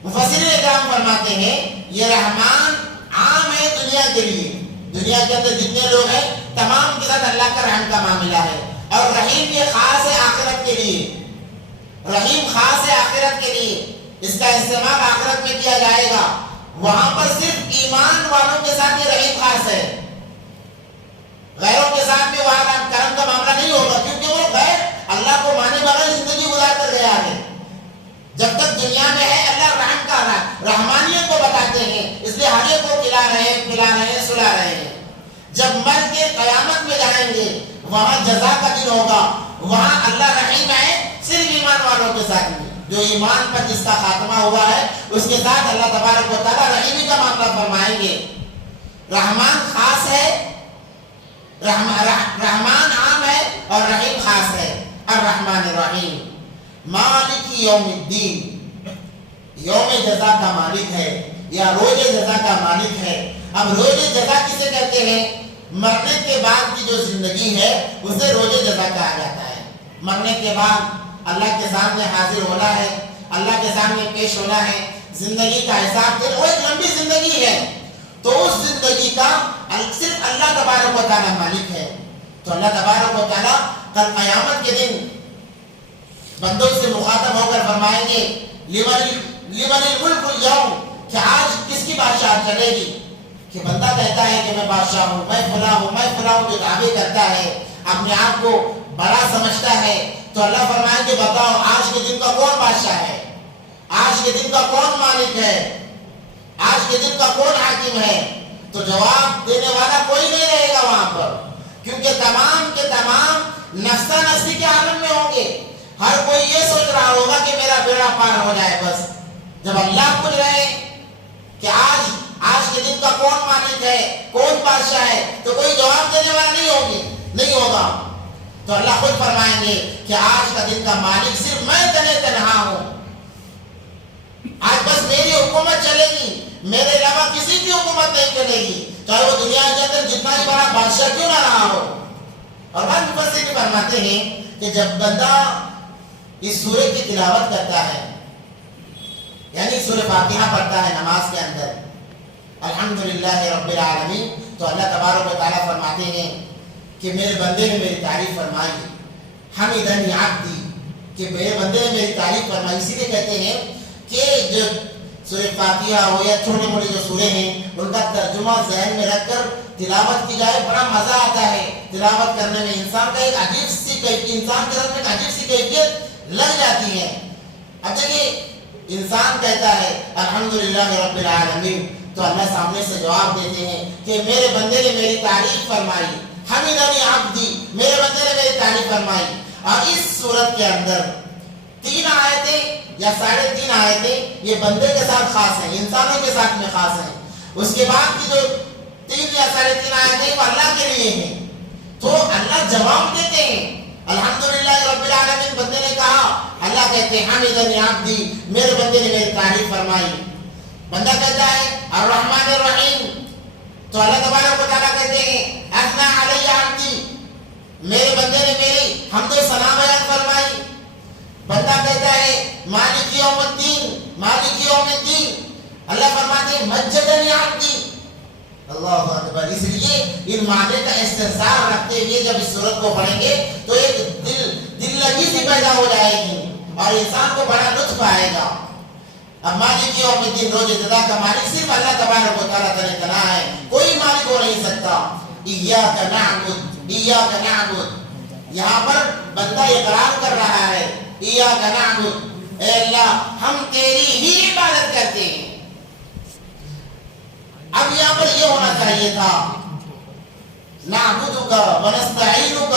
مفسرین اکرام فرماتے ہیں یہ رحمان عام ہے دنیا کے لیے، دنیا کے اندر جتنے لوگ ہیں تمام کے ساتھ اللہ کا رحم کا معاملہ ہے، اور رحیم یہ خاص ہے آخرت کے لیے، رحیم خاص ہے آخرت کے لیے، اس کا استعمال آخرت میں کیا جائے گا، وہاں پر صرف ایمان والوں کے ساتھ یہ رحیم خاص ہے، غیروں کے ساتھ بھی وہاں کرم کا معاملہ نہیں ہوگا، کیونکہ وہ غیر اللہ کو مانے بغیر زندگی گزار کر گیا ہے۔ جب تک دنیا میں ہے اللہ رحم کا رحمانیت کو بتاتے ہیں، اس لیے ہر ایک کو کھلا رہے ہیں، پلا رہے ہیں، سلا رہے ہیں۔ جب مر کے قیامت میں جائیں گے وہاں جزا کا دن ہوگا، وہاں اللہ رحیم ہے صرف ایمان والوں کے ساتھ نہیں، جو ایمان پر جس کا خاتمہ ہوا ہے اس کے ساتھ اللہ تبارک و تعالیٰ رحیمی کا معاملہ فرمائیں گے۔ رحمان خاص ہے، رحمان عام ہے اور رحیم خاص ہے۔ الرحمن الرحیم، مالک یوم الدین، یوم جزا کا مالک ہے یا روز جزا کا مالک ہے۔ اب روز جزا کسے کہتے ہیں؟ مرنے کے بعد کی جو زندگی ہے اسے روز جزا کہا جاتا ہے۔ مرنے کے بعد اللہ کے سامنے حاضر ہونا ہے، اللہ کے سامنے پیش ہونا ہے، زندگی کا حساب دینا، وہ ایک لمبی زندگی ہے، تو اس زندگی کا صرف اللہ تبارک و تعالیٰ مالک ہے۔ تو اللہ تبارک و تعالیٰ کل قیامت کے دن بندوں سے مخاطب ہو کر فرمائیں گے لمن الملک اليوم، کہ آج کس کی بادشاہت چلے گی؟ کہ بندہ کہتا ہے کہ میں بادشاہ ہوں، میں فلاں ہوں، میں فلاں ہوں، جو دعوے کرتا ہے، اپنے آپ کو بڑا سمجھتا ہے، تو اللہ فرمائیں گے بتاؤ آج کے دن کا کون بادشاہ ہے، آج کے دن کا کون مالک ہے، آج کے دن کا کون حاکم ہے؟ تو جواب دینے والا کوئی نہیں رہے گا وہاں پر، کیونکہ تمام کے تمام نفسا نفسی کے عالم میں ہوں گے۔ ہر کوئی یہ سوچ رہا ہوگا کہ میرا بیڑا پار ہو جائے بس۔ جب اللہ پوچھ رہے ہیں کہ آج کے دن کا کون مالک ہے، کون بادشاہ ہے، تو کوئی جواب دینے والا نہیں ہوگا۔ تو اللہ خود فرمائیں گے کہ آج کا دن کا مالک صرف میں تنہا ہوں، آج بس میری حکومت چلے گی، میرے علاوہ کسی کی حکومت نہیں چلے گی، چاہے وہ دنیا کے اندر جتنا ہی بڑا بادشاہ کیوں نہ رہا ہو۔ اور بعض مفسرین فرماتے ہیں کہ جب بندہ اس سورہ کی تلاوت کرتا ہے، یعنی سورہ فاتحہ پڑھتا ہے نماز کے اندر، الحمدللہ رب العالمین، تو اللہ تبارک و تعالیٰ فرماتے ہیں کہ میرے بندے نے میری تعریف فرمائی، حمدنی عبدی، کہ میرے بندے نے میری تعریف فرمائی۔ اسی لیے کہتے ہیں کہ جو سورہ فاتحہ ہو یا چھوٹے موٹے جو سورے ہیں ان کا ترجمہ ذہن میں رکھ کر تلاوت کی جائے، بڑا مزہ آتا ہے تلاوت کرنے میں، انسان کا ایک عجیب سی انسان کے اندر ایک عجیب سی کیفیت لگ جاتی ہے۔ اب دیکھیے انسان کہتا ہے الحمدللہ رب العالمین، تو اللہ سامنے سے جواب دیتے ہیں کہ میرے بندے نے میری تعریف فرمائی، حمدنی عبدی، میرے بندے نے میری تعریف فرمائی۔ اور اس صورت کے اندر 3 آیتیں یا 3.5 آیتیں یہ بندے کے ساتھ خاص ہیں، انسانوں کے ساتھ میں خاص ہیں، اس کے بعد کی جو 3 یا 3.5 آیتیں وہ اللہ کے لیے ہیں۔ تو اللہ جواب دیتے ہیں الحمدللہ رب العالمین، بندے نے کہا، اللہ کہتے ہیں حمدنی عبدی، میرے بندے نے میری تعریف فرمائی۔ بندہ کہتا ہے الرحمن الرحیم، تو اللہ تبارک و تعالیٰ کہتے ہیں اثنی علی عبدی، میرے بندے نے میری حمد و ثنا بیان فرمائی۔ بندہ کہتا ہے مالک یوم الدین، مالک یوم الدین، اللہ فرماتے ہیں مجدنی عبدی، اللہ اکبر۔ اس لیے ان معنی کا استحضار رکھتے ہوئے جب اس سورت کو پڑھیں گے تو ایک دل لگی سی پیدا ہو جائے گی اور انسان کو بڑا لطف آئے گا۔ اب مالک یوم الدین، روز جزا کا مالک صرف اللہ تبارک و تعالیٰ تنہا ہے، کوئی مالک ہو نہیں سکتا۔ ایاک نعبد، ایاک نعبد، یہاں پر بندہ اقرار کر رہا ہے ایاک نعبد، اے اللہ ہم تیری ہی عبادت کرتے ہیں۔ اب یہاں پر یہ ہونا چاہیے تھا نعبدک ونستعینک،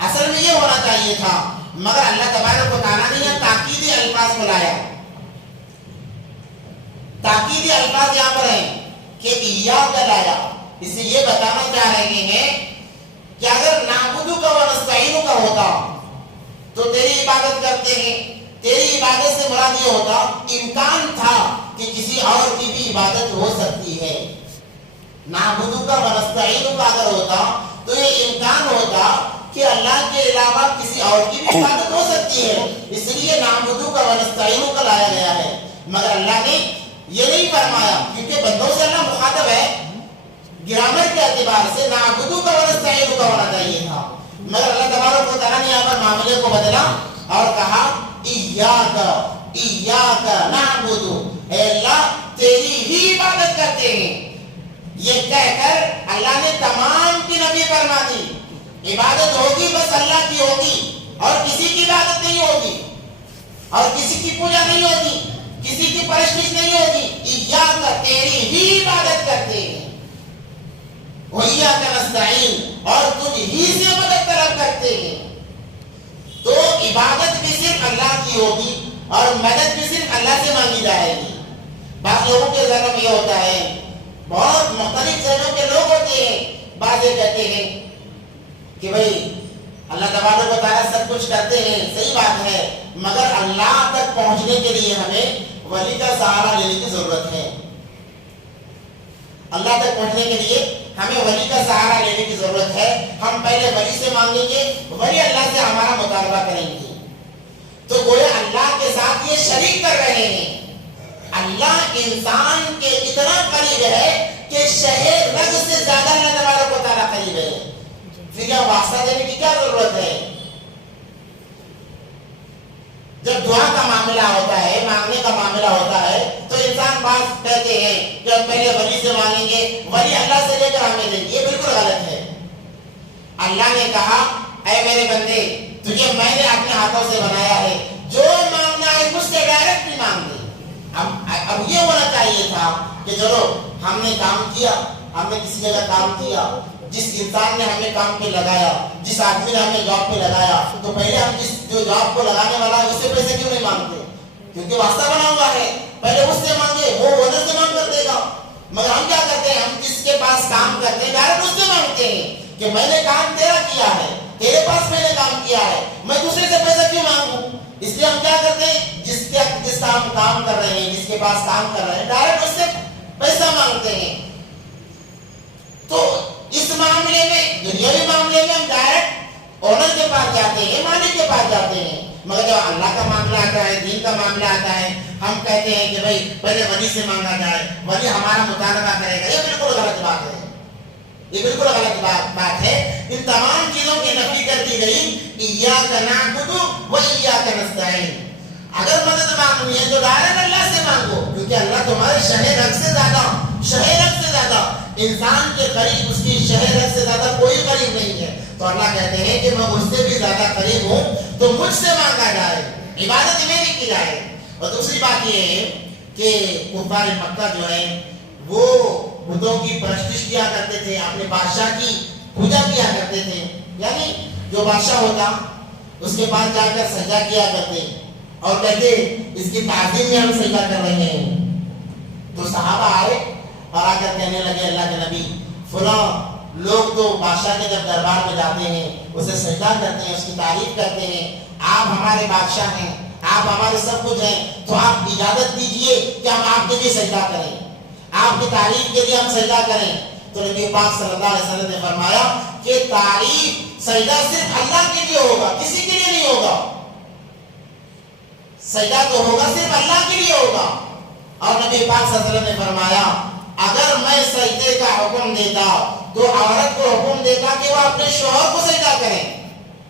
اصل میں یہ ہونا چاہیے تھا مگر اللہ تبارک و تعالیٰ نے یہاں تاکیدی الفاظ کو لایا. تاکیدی الفاظ یہاں پر ہیں کہ ایاک لایا. اس سے یہ بتانا چاہ رہے ہیں کہ اگر نعبدک و نستعینک ہوتا تو تیری عبادت کرتے ہیں. تیری عبادت سے مراد یہ ہوتا امکان تھا کہ کسی اور کی بھی عبادت ہو سکتی ہے. نعبدک و نستعینک اگر ہوتا تو یہ امکان ہوتا کہ اللہ کے علاوہ کسی اور کی بھی عبادت ہو سکتی ہے. اس لیے نعبدک و نستعینک لایا گیا ہے. مگر اللہ نے یہ نہیں فرمایا کیونکہ بندوں سے اللہ مخاطب ہے. گرامر کے اعتبار سے نعبدک و نستعینک ہونا چاہیے تھا. مگر اللہ تبارک و تعالیٰ نے یہاں پر معاملے کو بدلا اور کہا ایاک نعبد، اے اللہ تیری ہی عبادت کرتے ہیں. یہ کہہ کر اللہ نے تمام کی نفی فرما دی. عبادت ہوگی بس اللہ کی ہوگی اور کسی کی عبادت نہیں ہوگی اور کسی کی پوجا نہیں ہوگی، کسی کی پرستش نہیں ہوگی. ایاک تیری ہی عبادت کرتے ہیں. وَإِيَّاكَ نَسْتَعِينُ اور تجھ ہی سے مدد طلب کرتے ہیں. تو عبادت بھی صرف اللہ کی ہوگی اور مدد بھی صرف اللہ سے مانگی جائے گی. بعض لوگوں کے ذہنوں میں یہ ہوتا ہے، بہت مختلف ذہنوں کے لوگ ہوتے ہیں. بعض یہ کہتے ہیں کہ بھئی اللہ تبارک و تعالیٰ سب کچھ کرتے ہیں، صحیح بات ہے، مگر اللہ تک پہنچنے کے لیے ہمیں ولی کا سہارا لینے کی ضرورت ہے. اللہ تک پہنچنے کے لیے ہمیں ولی کا سہارا لینے کی ضرورت ہے. ہم پہلے ولی سے مانگیں گے، ولی اللہ سے ہمارا مطالبہ کریں گے. تو گویا اللہ کے ساتھ یہ شریک کر رہے ہیں. اللہ انسان کے اتنا قریب ہے کہ شہر رگ سے زیادہ اللہ تبارک و تعالیٰ قریب ہے. پھر یہاں واسطہ دینے کی کیا ضرورت ہے؟ جب دعا کا معاملہ ہوتا ہے، مانگنے کا معاملہ ہوتا ہے تو انسان بات کہتے ہیں کہ ہم پہلے ولی سے مانگیں گے، ولی اللہ سے لے کر ہمیں دیں گے. یہ بالکل غلط ہے. اللہ نے کہا اے میرے بندے تجھے میں نے اپنے ہاتھوں سے بنایا ہے، جو مانگنا ہے مجھ سے ڈائریکٹ بھی مانگ دے. اب یہ ہونا چاہیے تھا کہ چلو ہم نے کام کیا، ہم نے کسی جگہ کام کیا، جس انسان نے ہمیں کام پہ لگایا، جس آدمی نے ہمیں جاب پہ لگایا، تو پہلے ہم جس جو جاب کو لگانے والا ہے اس سے پیسے کیوں نہیں مانگتے؟ کیونکہ واسطہ بنا ہوا ہے. پہلے اس سے مانگے، وہ اونر سے مانگ کر دے گا. مگر ہم کیا کرتے ہیں؟ ہم جس کے پاس کام کرتے ہیں ڈائریکٹ اس سے مانگتے ہیں کہ میں نے کام تیرا کیا ہے، تیرے پاس میں نے کام کیا ہے، میں دوسرے سے پیسہ کیوں مانگوں؟ اس لیے ہم کیا کرتے ہیں؟ جس کا ہم کام کر رہے ہیں، جس کے پاس کام کر رہے ہیں، ڈائریکٹ اس سے پیسہ مانگتے ہیں. تو اس معاملے میں، دنیاوی معاملے میں ہم ڈائریکٹ اونر کے پاس جاتے ہیں، مالک کے پاس جاتے ہیں. مگر جب اللہ کا معاملہ آتا ہے، دین کا معاملہ آتا ہے، ہم کہتے ہیں کہ بھائی پہلے ولی سے مانگا جائے، ولی ہمارا مطالبہ کرے گا. یہ بالکل غلط بات ہے. یہ بالکل غلط بات ہے. ان تمام چیزوں کی نفی کر دی گئی. ایاک نعبد و ایاک نستعین. اگر مدد مانگنی ہے تو ڈائریکٹ اللہ سے مانگو، کیونکہ اللہ تمہارے شہر رگ سے زیادہ انسان کے قریب، اس کی شہر رگ سے زیادہ کوئی قریب نہیں ہے. تو اللہ کہتے ہیں کہ میں اس سے بھی زیادہ قریب ہوں، تو مجھ سے مانگا جائے، عبادت میری کی جائے. اور دوسری بات یہ ہے کہ کفار مکہ جو ہے وہ بتوں کی پرستش کیا کرتے تھے، اپنے بادشاہ کی پوجا کیا کرتے تھے. یعنی جو بادشاہ ہوتا اس کے پاس جا کر سجدہ کیا کرتے اور کہتے اس کی تعظیم میں ہم سجدہ کر رہے ہیں. تو صحابہ آئے اور آ کر کہنے لگے اللہ کے نبی فلاں لوگ تو بادشاہ کے جب دربار میں جاتے ہیں اسے سجدہ کرتے ہیں، اس کی تعریف کرتے ہیں، آپ ہمارے بادشاہ ہیں، آپ ہمارے سب کچھ ہیں، تو آپ اجازت دیجئے کہ ہم آپ کے لیے سجدہ کریں، آپ کی تعریف کے لیے ہم سجدہ کریں. تو نبی پاک صلی اللہ علیہ وسلم نے فرمایا کہ تعریف سجدہ صرف اللہ کے لیے ہوگا، کسی کے لیے نہیں ہوگا. سجدہ تو ہوگا صرف اللہ کے لیے ہوگا. اور نبی پاک صلی اللہ علیہ وسلم نے فرمایا اگر میں سجدے کا حکم دیتا تو عورت کو حکم دیتا کہ وہ اپنے شوہر کو سجدہ کرے.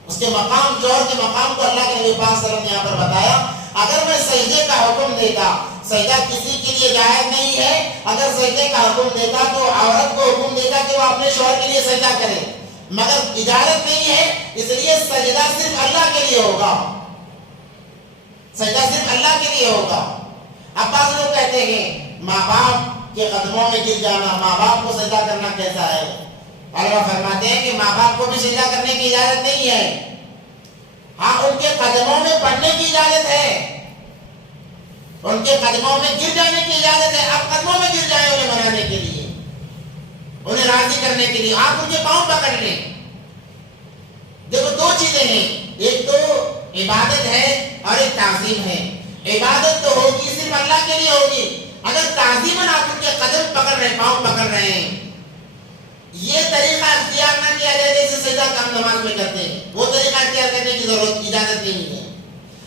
اس کے مقام، شوہر کے مقام کو اللہ کے نبی پاک صلی اللہ علیہ وسلم نے یہاں پر بتایا. اگر میں سجدے کا حکم دیتا، سجدہ کسی کے لیے جائز نہیں ہے، اگر سجدے کا حکم دیتا تو عورت کو حکم دیتا کہ وہ اپنے شوہر کے لیے سجدہ کرے، مگر اجازت نہیں ہے، اس لیے سجدہ صرف اللہ کے لیے ہوگا. سجدہ صرف اللہ کے لیے ہوگا. اب بعض لوگ کہتے ہیں ماں باپ کے قدموں میں گر جانا، ماں باپ کو سجدہ کرنا کیسا ہے؟ اللہ فرماتے ہیں کہ ماں باپ کو بھی سجدہ کرنے کی اجازت نہیں ہے. ہاں ان کے قدموں میں پڑھنے کی اجازت ہے، ان کے قدموں میں گر جانے کی اجازت ہے. آپ قدموں میں گر جائیں انہیں منانے کے لیے، انہیں راضی کرنے کے لیے. آپ ان کے پاؤں پکڑ لیں. دیکھو دو چیزیں ہیں، ایک تو عبادت ہے اور ایک تعظیم ہے. عبادت تو ہوگی صرف اللہ کے لیے ہوگی. اگر تعظیماً آپ ان کے قدم پکڑ رہے ہیں، پاؤں پکڑ رہے ہیں، یہ طریقہ اختیار نہ کیا جائے جیسے سجدہ کا ہم نماز میں کرتے ہیں. وہ طریقہ اختیار کرنے کی ضرورت اجازت نہیں ہے.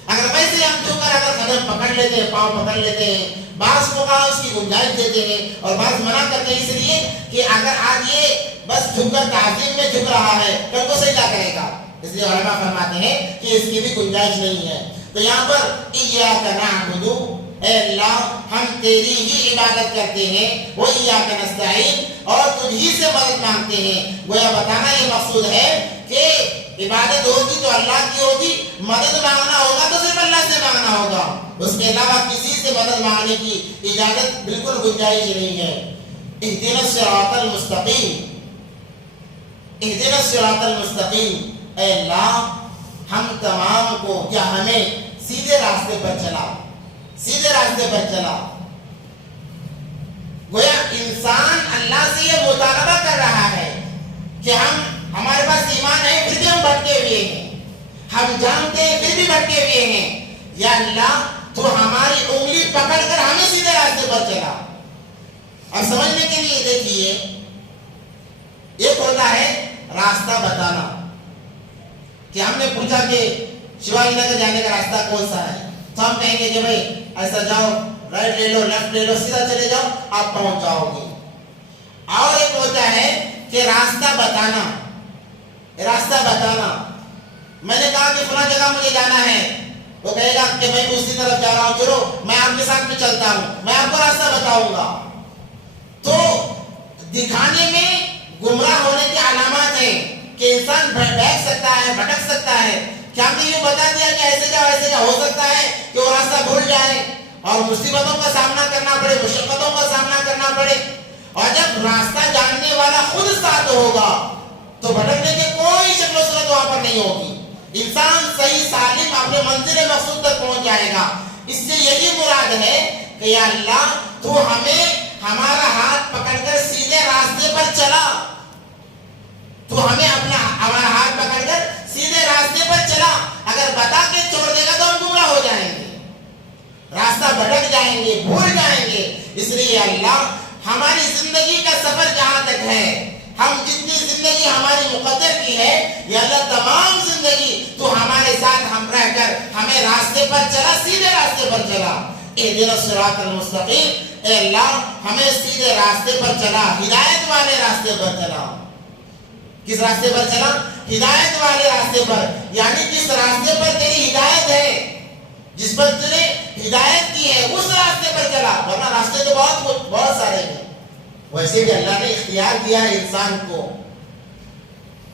اگر ویسے ہم جھک کر اگر قدم پکڑ لیتے ہیں، پاؤں پکڑ لیتے ہیں، بعض موقع اس کی گنجائش دیتے ہیں اور بعض منع کرتے ہیں، اس لیے کہ اگر آج یہ بس جھک کر تعظیم میں جھک رہا ہے کل کو سجدہ کرے گا. اس لیے علماء فرماتے ہیں کہ اس کی بھی گنجائش نہیں ہے. تو یہاں پر ایاک نعبد، اے اللہ ہم تیری ہی عبادت کرتے ہیں، وہ ایاک نستعین، اور تجھ ہی سے مدد مانگتے ہیں. گویا بتانا یہ مقصود ہے کہ عبادت ہوگی تو اللہ کی ہوگی، مدد مانگنا ہوگا تو صرف اللہ سے مانگنا ہوگا. اس کے علاوہ کسی سے مدد مانگنے کی اجازت بالکل گنجائش نہیں ہے. اہدنا الصراط المستقیم، اہدنا الصراط المستقیم. اے اللہ ہم تمام کو، کیا ہمیں سیدھے راستے پر چلا، سیدھے راستے پر چلا. گویا انسان اللہ سے یہ مطالبہ کر رہا ہے کہ ہمارے پاس ایمان ہے پھر بھی ہم بھٹکے ہوئے ہیں، ہم جانتے ہیں پھر بھی بھٹکے ہوئے ہیں. یا اللہ تو ہماری انگلی پکڑ کر ہمیں سیدھے راستے پر چلا. اور سمجھنے کے لیے دیکھیے، ایک ہوتا ہے راستہ بتانا، کہ ہم نے پوچھا کہ شیواجی نگر جانے کا راستہ کون سا ہے، تو ہم کہیں گے کہ بھائی ایسا جاؤ، رائٹ لے لو، لیفٹ لے لو، سیدھا چلے جاؤ، آپ پہنچ جاؤ گے. اور ایک ہوتا ہے کہ راستہ بتانا، راستہ بتانا. میں نے کہا کہ فلاں جگہ مجھے جانا ہے، وہ کہے گا کہ میں اسی طرف جا رہا ہوں، چلو میں آپ کے ساتھ میں چلتا ہوں، میں آپ کو راستہ بتاؤں گا. تو دکھانے میں گمراہ ہونے کی علامات ہیں کہ انسان بہک سکتا ہے، بھٹک سکتا ہے. کہ ہم نے یہ بتا دیا کہ ایسے جاؤ ایسے جاؤ، ہو سکتا ہے کہ وہ راستہ بھول جائے اور مصیبتوں کا سامنا کرنا پڑے، مشقتوں کا سامنا کرنا پڑے. اور جب راستہ جاننے والا خود ساتھ ہوگا تو بھٹکنے کی کوئی شکل و صورت وہاں پر نہیں ہوگی. انسان صحیح سالم اپنے منزل مقصود تک پہنچ جائے گا. اس سے یہی مراد ہے کہ یا اللہ تو ہمیں ہمارا ہاتھ پکڑ کر سیدھے راستے پر چلا، تو ہمیں اپنا ہمارا ہاتھ پکڑ کر سیدھے راستے پر چلا. اگر بتا کے چھوڑ دے گا تو ہم گمراہ ہو جائیں گے، راستہ بھٹک جائیں گے، بھول جائیں گے. اس لیے اللہ ہماری زندگی کا سفر جہاں تک ہے، ہم جتنی زندگی ہماری مقدر کی ہے، یا اللہ تمام زندگی تو ہمارے ساتھ ہم رہ کر ہمیں راستے پر چلا، سیدھے راستے پر چلا. اہدنا الصراط المستقیم، اے اللہ ہمیں سیدھے راستے پر چلا، ہدایت والے راستے پر چلا. کس راستے پر چلا؟ ہدایت والے راستے پر. یعنی جس راستے پر تیری ہدایت ہے، جس پر تیرے ہدایت کی ہے، اس راستے پر چلا. ورنہ راستے تو بہت سارے ہیں. ویسے بھی اللہ نے اختیار دیا ہے انسان کو.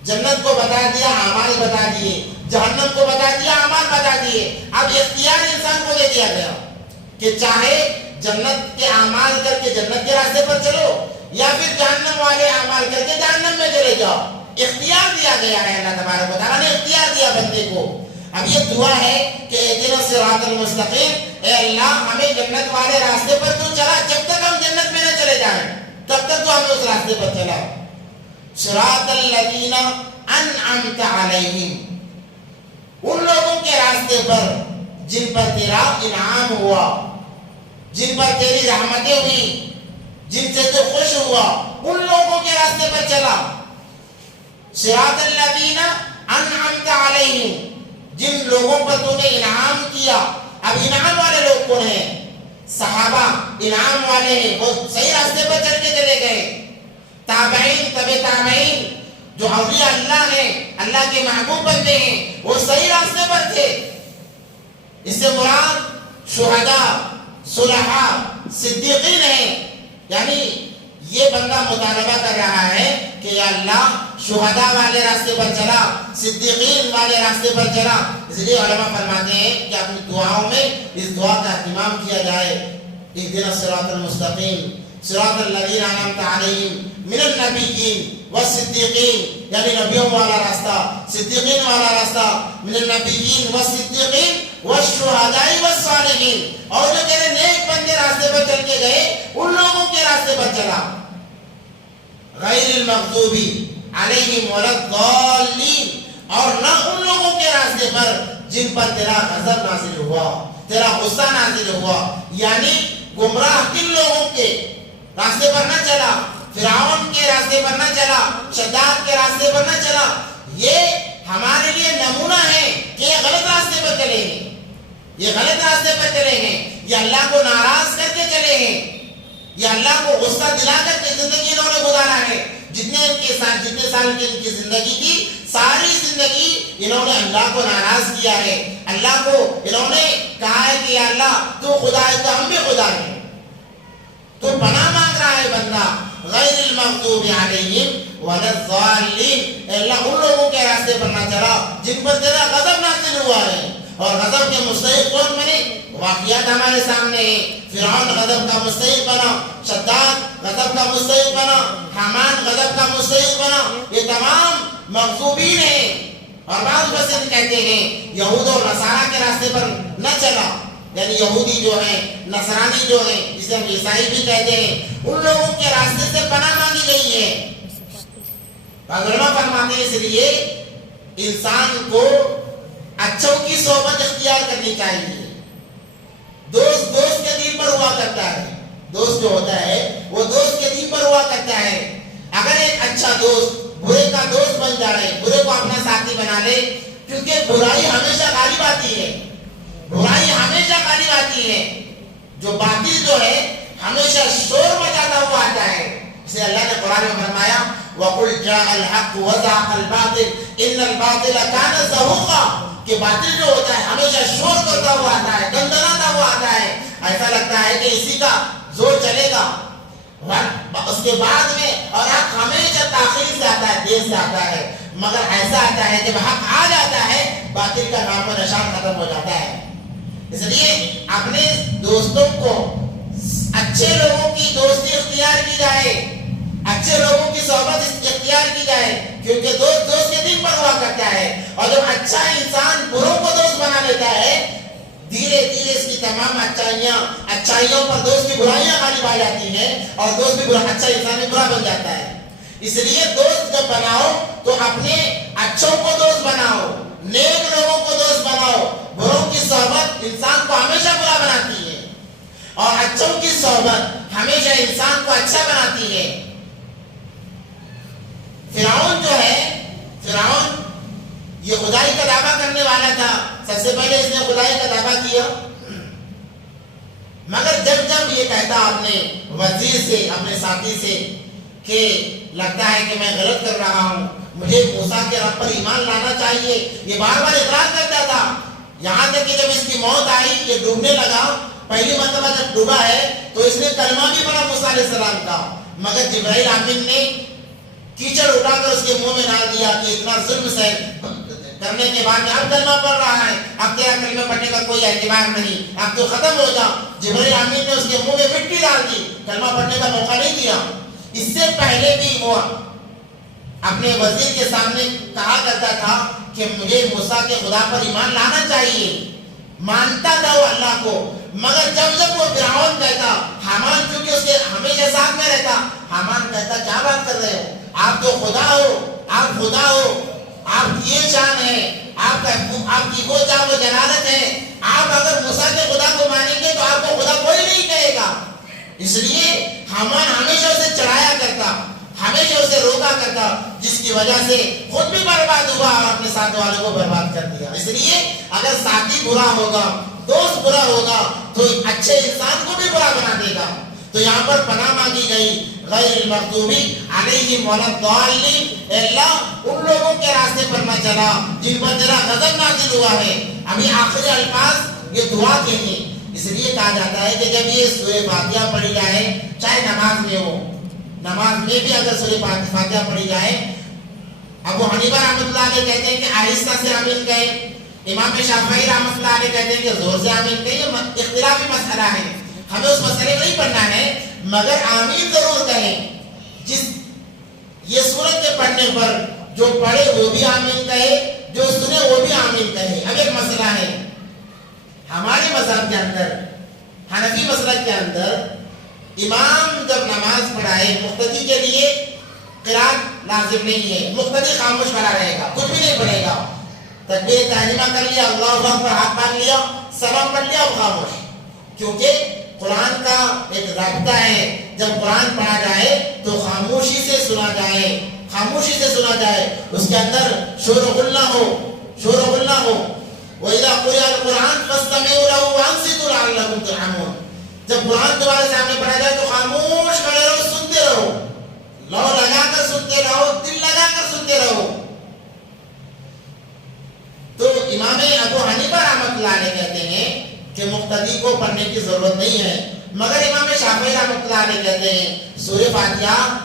جنت کو بتا دیا، اعمال بتا دیے، جہنم کو بتا دیا، اعمال بتا دیے. اب اختیار انسان کو دے دیا گیا کہ چاہے جنت کے اعمال کر کے جنت کے راستے پر چلو، یا پھر جہنم والے اعمال کر کے جہنم میں چلے جاؤ. اختیار دیا گیا ہے. اللہ تبارک و تعالیٰ نے اختیار دیا بندے کو. اب یہ دعا ہے کہ اہدنا الصراط المستقیم، اے اللہ ہمیں جنت والے راستے پر تو چلا. جب تک ہم جنت میں نہ چلے جائیں تب تک تو ہمیں اس راستے پر چلا. صراط الذین انعمت علیہم، ان لوگوں کے راستے پر جن پر تیرا انعام ہوا، جن پر تیری رحمتیں ہوئی، جن سے تو خوش ہوا، ان لوگوں کے راستے پر چلا. صراط الذین انعمت علیہم، جن لوگوں پر تو نے انعام کیا. اب انعام والے لوگ کون ہیں؟ صحابہ انعام والے ہیں، وہ صحیح راستے پر چل کے چلے گئے. تابعین، تبع تابعین، جو اولیاء اللہ ہیں، اللہ کے محبوب بندے ہیں، وہ صحیح راستے پر تھے. اس سے مراد شہداء، صلحاء، صدیقین ہیں. یعنی یہ بندہ مطالبہ کر رہا ہے کہ یا اللہ شہداء والے راستے پر چلا، صدیقین والے راستے پر چلا. اس لیے علماء فرماتے ہیں کہ اپنی دعاؤں میں اس دعا کا اہتمام کیا جائے. اہدنا الصراط المستقیم صراط الذین انعمت علیہم من النبیین والصدیقین یعنی نبیوں والا راستہ، صدیقین والا راستہ، من النبیین والصدیقین والشہداء والصالحین، اور جو تیرے نیک بندے راستے پر چل کے گئے ان لوگوں کے راستے پر چلا، غیر المغضوب علیہم ولا الضالین، اور نہ ان لوگوں کے راستے پر جن پر تیرا غضب نازل ہوا، تیرا غصہ نازل ہوا، یعنی گمراہ کن لوگوں کے راستے پر نہ چلا، فرعون کے راستے پر نہ چلا، شداد کے راستے پر نہ چلا، یہ ہمارے لیے نمونہ ہے کہ یہ غلط راستے پر چلے ہیں، یہ غلط راستے پر چلے ہیں، یہ اللہ کو ناراض کر کے چلے ہیں، یہ اللہ کو غصہ دلا کر کے زندگی انہوں نے گزارا ہے، جتنے سال کی ان کی زندگی تھی ساری زندگی انہوں نے اللہ کو ناراض کیا ہے، اللہ کو انہوں نے کہا ہے کہ اللہ تو خدا ہے تو ہم بھی خدا ہیں، تو پناہ مانگ رہا ہے بندہ، غیر المغضوب علیہم ولا الضالین، اللہ ان لوگوں کے راستے پر نہ چلا جن پر تیرا غضب نازل ہوا ہے، اور غضب کے مستحق کون بنے؟ واقعات ہمارے سامنے ہیں، فرعون غضب کا مستحق بنا، شداد غضب کا مستحق بنا، حامان غضب کا مستحق بنا، یہ تمام مغضوبین ہیں، اور بعض مسلم کہتے ہیں یہود اور نصارہ کے راستے پر نہ چلا، یعنی یہودی جو ہیں، نصرانی جو ہیں، جسے ہم عیسائی بھی کہتے ہیں، ان لوگوں کے راستے سے پناہ مانگی گئی ہے۔ علماء فرماتے ہیں اس لیے انسان کو اچھوں کی صحبت اختیار کرنی چاہیے، دوست کے دین پر ہوا کرتا ہے، دوست جو ہوتا ہے وہ دوست کے دین پر ہوا کرتا ہے، اگر ایک اچھا دوست برے کا دوست بن جائے، برے کو اپنا ساتھی بنا لے، کیونکہ برائی ہمیشہ غالب آتی ہے، برائی ہمیشہ غالب آتی ہے، جو باطل جو ہے ہمیشہ شور مچاتا ہوا آتا ہے، اسے اللہ نے قرآن میں فرمایا وَقُلْ جَاءَ الْحَقُّ وَزَهَقَ الْبَاطِلُ إِنَّ الْبَاطِلَ كَانَ زَهُوقًا، کہ باطل جو ہوتا ہے ہمیشہ شور کرتا ہوا آتا ہے، دندناتا ہوا آتا ہے، ایسا لگتا ہے کہ اسی کا زور چلے گا، اس کے بعد میں، اور حق ہمیشہ تاخیر سے آتا ہے، دیر سے آتا ہے، مگر ایسا آتا ہے جب حق آ جاتا ہے باطل کا نام و نشان ختم ہو جاتا ہے۔ اس لیے اپنے دوستوں کو اچھے لوگوں کی دوستی اختیار کی جائے، اچھے لوگوں کی صحبت اختیار کی جائے، کیونکہ دوست کے دن پر ہوا کرتا ہے، اور جب اچھا انسان بروں کو دوست بنا لیتا ہے دھیرے دھیرے اس کی تمام اچھائیوں پر دوست کی برائیاں غالب آ جاتی ہیں، اور دوست بھی اچھا انسان بھی برا بن جاتا ہے۔ اس لیے دوست جب بناؤ تو اپنے اچھوں کو دوست بناؤ، نیک لوگوں کو دوست بناؤ، بروں کی صحبت انسان کو ہمیشہ برا بناتی ہے، اور اچھوں کی صحبت ہمیشہ انسان کو اچھا بناتی ہے۔ فرعون جو ہے، فرعون یہ خدائی کا دعویٰ کرنے والا تھا، سب سے پہلے اس نے خدائی کا دعویٰ کیا، مگر جب یہ کہتا اپنے وزیر سے، اپنے ساتھی سے کہ لگتا ہے کہ میں غلط کر رہا ہوں، مجھے موسیٰ کے رب پر ایمان لانا چاہیے، یہ بار بار اقرار کرتا تھا، یہاں تک کہ جب اس کی موت آئی، یہ ڈوبنے لگا، پہلی مرتبہ جب ڈوبا ہے تو اس نے کلمہ بھی پڑھا موسیٰ علیہ السلام کا، مگر جبرائیل امین نے کیچڑ اٹھا کر اس کے منہ میں ڈال دیا کہ اتنا ظلم سے کرنے کے بعد اب کلمہ پڑھ رہا ہے، اب تیرا کلمہ پڑھنے کا کوئی اعتبار نہیں، اب تو ختم ہو جا۔ جبرائیل امین نے اس کے منہ میں مٹی ڈال دی، کلمہ پڑھنے کا موقع نہیں دیا۔ اس سے پہلے بھی وہ اپنے وزیر کے سامنے کہا کرتا تھا کہ مجھے موسیٰ کے خدا پر ایمان لانا چاہیے، مانتا تھا وہ اللہ کو، مگر جب وہ فرعون کہتا، حامان چونکہ اس کے ہمیشہ ساتھ میں رہتا، حامان کہتا کیا بات کر رہے ہو، آپ تو خدا ہو، آپ خدا ہو، آپ کی یہ شان ہے، آپ کی وہ جان و جلالت ہے، آپ اگر موسیٰ کے خدا کو مانیں گے تو آپ کو خدا کوئی نہیں کہے گا۔ اس لیے حامان ہمیشہ اسے چڑھایا کرتا، ہمیشہ اسے روکا کرتا، جس کی وجہ سے خود بھی برباد ہوا اور اپنے ساتھ والوں کو برباد کر دیا۔ اس لیے اگر ساتھی برا ہوگا، دوست برا ہوگا تو اچھے انسان کو بھی برا بنا دے گا۔ تو یہاں پر پناہ مانگی گئی غیر المغضوب علیہم ولا الضالین، اللہ ان لوگوں کے راستے پر نہ چلا جن پر تیرا غضب نازل ہوا ہے۔ ابھی آخری الفاظ یہ دعا کے ہیں، اس لیے کہا جاتا ہے کہ جب یہ سورہ فاتحہ پڑھی جائے، چاہے نماز میں ہو، نماز میں بھی اگر سورہ فاتحہ پڑھی جائے، ابو حنیفہ رحمۃ اللہ علیہ کہتے ہیں کہ آہستہ سے آمین کہیں، امام شافعی رحمۃ اللہ علیہ کہتے ہیں کہ زور سے آمین کہیں، یہ اختلافی مسئلہ ہے، ہمیں اس مسئلے کو نہیں پڑھنا ہے، مگر آمین ضرور کہیں۔ جس یہ سورت کے پڑھنے پر جو پڑھے وہ بھی آمین کہے، جو سنے وہ بھی آمین کہے۔ اب ایک مسئلہ ہے، ہمارے مذہب کے اندر، حنفی مسلک کے اندر، امام جب نماز پڑھائے مقتدی کے لیے قرات لازم نہیں ہے، مقتدی خاموش کھڑا رہے گا، کچھ بھی نہیں پڑھے گا، تکبیر تحریمہ کر لیا، اللہ اکبر ہاتھ باندھ لیا، سلام پڑھ لیا اور خاموش، کیونکہ قرآن کا ایک ضابطہ ہے، جب قرآن پڑھا جائے تو خاموشی سے سنا جائے، خاموشی سے سنا جائے، اس کے اندر شور و غل نہ ہو، شور و غل نہ ہو۔ وَإِذَا قُرِئَ الْقُرْآنُ فَاسْتَمِعُوا لَهُ وَأَنصِتُوا لَعَلَّكُمْ تُرْحَمُونَ۔ جب قرآن تمہارے سامنے پڑھا جائے تو خاموش کھڑے رہو، سنتے رہو، لو لگا کر سنتے رہو، دل لگا کر سنتے رہو۔ تو امام ابو حنیفہ رحمۃ اللہ علیہ کہتے ہیں کہ مقتدی کو پڑھنے کی ضرورت نہیں ہے، مگر امام شافعی رحمۃ اللہ علیہ کہتے ہیں سورہ فاتحہ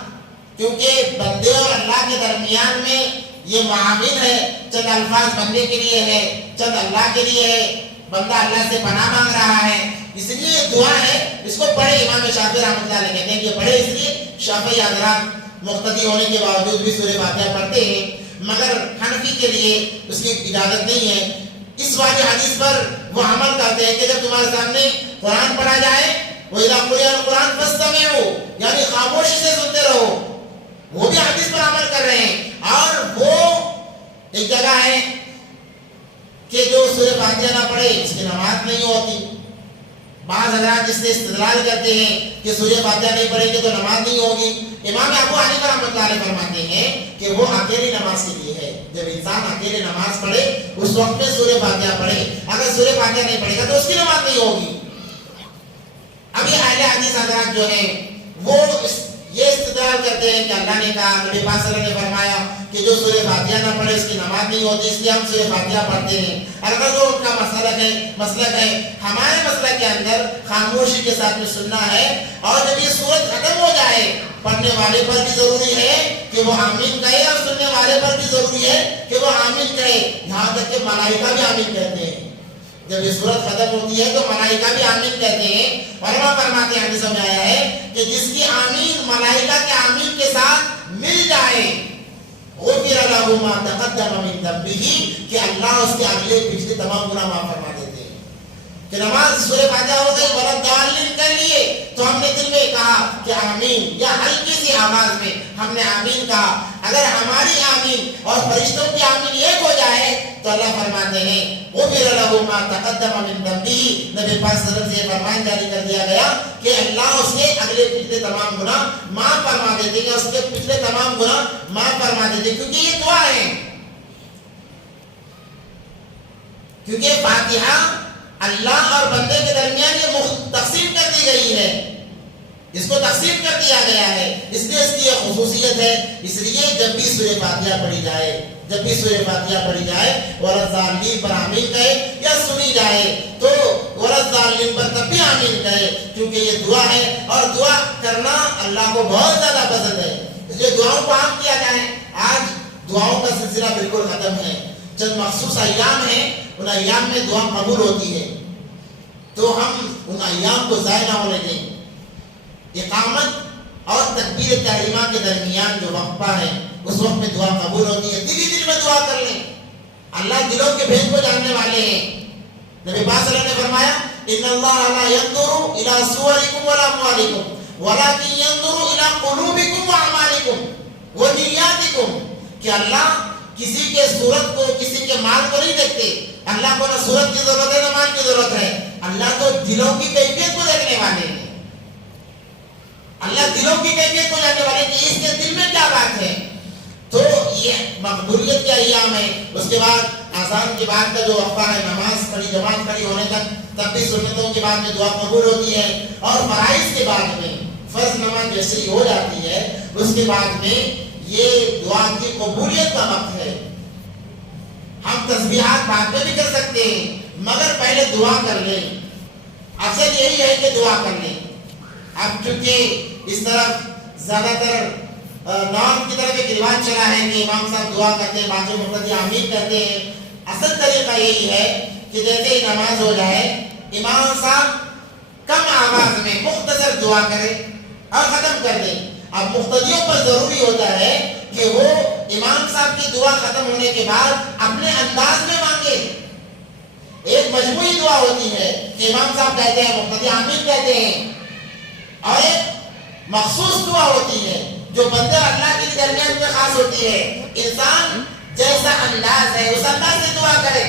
کیونکہ بندے اور اللہ کے درمیان میں یہ معامل ہے، چند الفاظ بندے کے لیے ہے، چند اللہ کے لیے ہے، بندہ اللہ سے پناہ مانگ رہا ہے، اس لیے یہ دعا ہے، اس کو پڑھے۔ امام شافعی رحمۃ اللہ علیہ کہتے ہیں کہ پڑھے، اس لیے شافعی حضرات مقتدی ہونے کے باوجود بھی سورہ فاتحہ پڑھتے ہیں، مگر حنفی کے لیے اس کی اجازت نہیں ہے۔ اس والی حدیث پر وہ عمل کرتے ہیں کہ جب تمہارے سامنے قرآن پڑھا جائے وَإِذَا قُرِئَ الْقُرْآنُ فَاسْتَمِعُوا، یعنی خاموشی سے سنتے رہو، وہ بھی حدیث پر عمل کر رہے ہیں۔ اور وہ ایک جگہ ہے کہ جو سورہ فاتحہ نہ پڑھے اس کی نماز نہیں ہوتی۔ بعض حضرات اس سے استدلال کرتے ہیں کہ سورہ فاتحہ نہیں پڑھیں گے تو نماز نہیں ہوگی۔ امام ابو حنیفہ رحمۃ اللہ علیہ فرماتے ہیں کہ وہ اکیلی نماز کے لیے ہے، جب انسان اکیلے نماز پڑھے اس وقت میں سورہ فاتحہ پڑھے، اگر سورہ فاتحہ نہیں پڑھے گا تو اس کی نماز نہیں ہوگی۔ ابھی اہل حدیث حضرات جو ہیں وہ یہ استدلال کرتے ہیں کہ اللہ نے کہا، نبی پاک صلی اللہ علیہ وسلم نے فرمایا کہ جو سورہ فاتحہ نہ پڑھے اس کی نماز نہیں ہوتی، اس لیے ہم سورہ فاتحہ پڑھتے ہیں۔ اگر وہ ان کا مسلک ہے، ہمارے مسلک کے اندر خاموشی کے ساتھ میں سننا ہے، اور جب یہ سورت ختم ہو جائے پڑھنے والے پر بھی ضروری ہے کہ وہ آمین کہے اور سننے والے پر بھی ضروری ہے کہ وہ آمین کہے، یہاں تک کہ ملائکہ بھی آمین کہتے ہیں۔ جب یہ سورت ختم ہوتی ہے تو ملائکہ بھی آمین کہتے ہیں۔ علماء فرماتے ہیں، حدیث میں آیا ہے کہ جس کی آمین ملائکہ کے آمین کے ساتھ مل جائے غفر لہ ما تقدم من ذنبہ، کہ اللہ اس کے اگلے پچھلے تمام گناہ معاف فرما دیتے ہیں۔ کہ نماز سورہ فاتحہ ہو گئی، ولا ضالین کر لیے تو ہم نے دل میں کہا کہ آمین، یا ہلکی سی آواز میں ہم نے آمین کہا، اگر ہماری آمین اور فرشتوں کی آمین ایک ہو جائے تو اللہ فرماتے ہیں غفر لہ ما تقدم من ذنبہ۔ نبی پاک صلی اللہ علیہ وسلم سے فرمان جاری کر دیا گیا کہ اللہ اس کے اگلے پچھلے تمام گناہ معاف فرما دیتے ہیں، اس کے پچھلے تمام گناہ معاف فرما دیتے ہیں، کیونکہ یہ دعا ہے، کیونکہ فاتحہ اللہ اور بندے کے درمیان یہ تقسیم کر دی گئی ہے، اس کو تقسیم کر دیا گیا ہے، اس لیے اس کی یہ خصوصیت ہے۔ اس لیے جب بھی سورہ فاتحہ پڑھی جائے، جب بھی سورہ فاتحہ پڑھی جائے وَلَا الضَّالِّينَ پر آمین کہے، یا سنی جائے تو وَلَا الضَّالِّينَ پر تب بھی آمین کہے، کیونکہ یہ دعا ہے، اور دعا کرنا اللہ کو بہت زیادہ پسند ہے، اس لیے دعاؤں کو عام کیا جائے۔ آج دعاؤں کا سلسلہ بالکل ختم ہے، چند مخصوص ایام ہیں، ان ایام میں دعا قبول ہوتی ہے، تو ہم ان ایام کو ضائع نہ ہونے دیں۔ اقامت اور تکبیر تحریمہ کے درمیان جو وقفہ ہے اس وقت میں دعا قبول ہوتی ہے، دل میں دعا کر لیں، اللہ دلوں کے بھید کو جاننے والے ہیں۔ نبی پاک صلی اللہ علیہ وسلم نے فرمایا ان اللہ لا ينظر الى صورکم ولا اموالکم ولكن ينظر الى قلوبکم واعمالکم ونیاتکم، کہ اللہ کسی کے صورت کو، کسی کے مال کو نہیں دیکھتے، اللہ کو نہ صورت کی ضرورت ہے نہ مال کی ضرورت ہے، اللہ تو دلوں کی کیفیت کو دیکھنے والے ہیں، اللہ دلوں کی کیفیت کو جاننے والے کہ اس کے دل میں کیا بات ہے۔ تو یہ مقبولیت کے ایام ہے۔ اس کے بعد اذان کے بعد کا جو وقفہ ہے، نماز پڑھی، جماعت کھڑی ہونے تک، تب بھی سنتوں کے بعد میں دعا قبول ہوتی ہے، اور فرائض کے بعد میں فرض نماز جیسے ہی ہو جاتی ہے اس کے بعد میں یہ دعا کی قبولیت کا وقت ہے۔ ہم تسبیحات بعد میں بھی کر سکتے ہیں، مگر پہلے دعا کر لیں، اصل یہی ہے کہ دعا کر لیں۔ اب چونکہ اس طرف زیادہ تر نام کی طرف ایک رواج چلا ہے کہ امام صاحب دعا کرتے ہیں، بعض مقتدی آمین کہتے ہیں، اصل طریقہ یہی ہے کہ جیسے ہی نماز ہو جائے امام صاحب کم آواز میں مختصر دعا کرے اور ختم کر دیں۔ اب مقتدیوں پر ضروری ہوتا ہے کہ وہ امام صاحب کی دعا ختم ہونے کے بعد اپنے انداز میں مانگے. ایک مجموعی دعا ہوتی ہے کہ امام صاحب کہتے ہیں, مقتدی آمین کہتے ہیں, اور ایک مخصوص دعا ہوتی ہے جو بندے اور اللہ کے درمیان میں خاص ہوتی ہے. انسان جیسا انداز ہے اس انداز سے دعا کرے,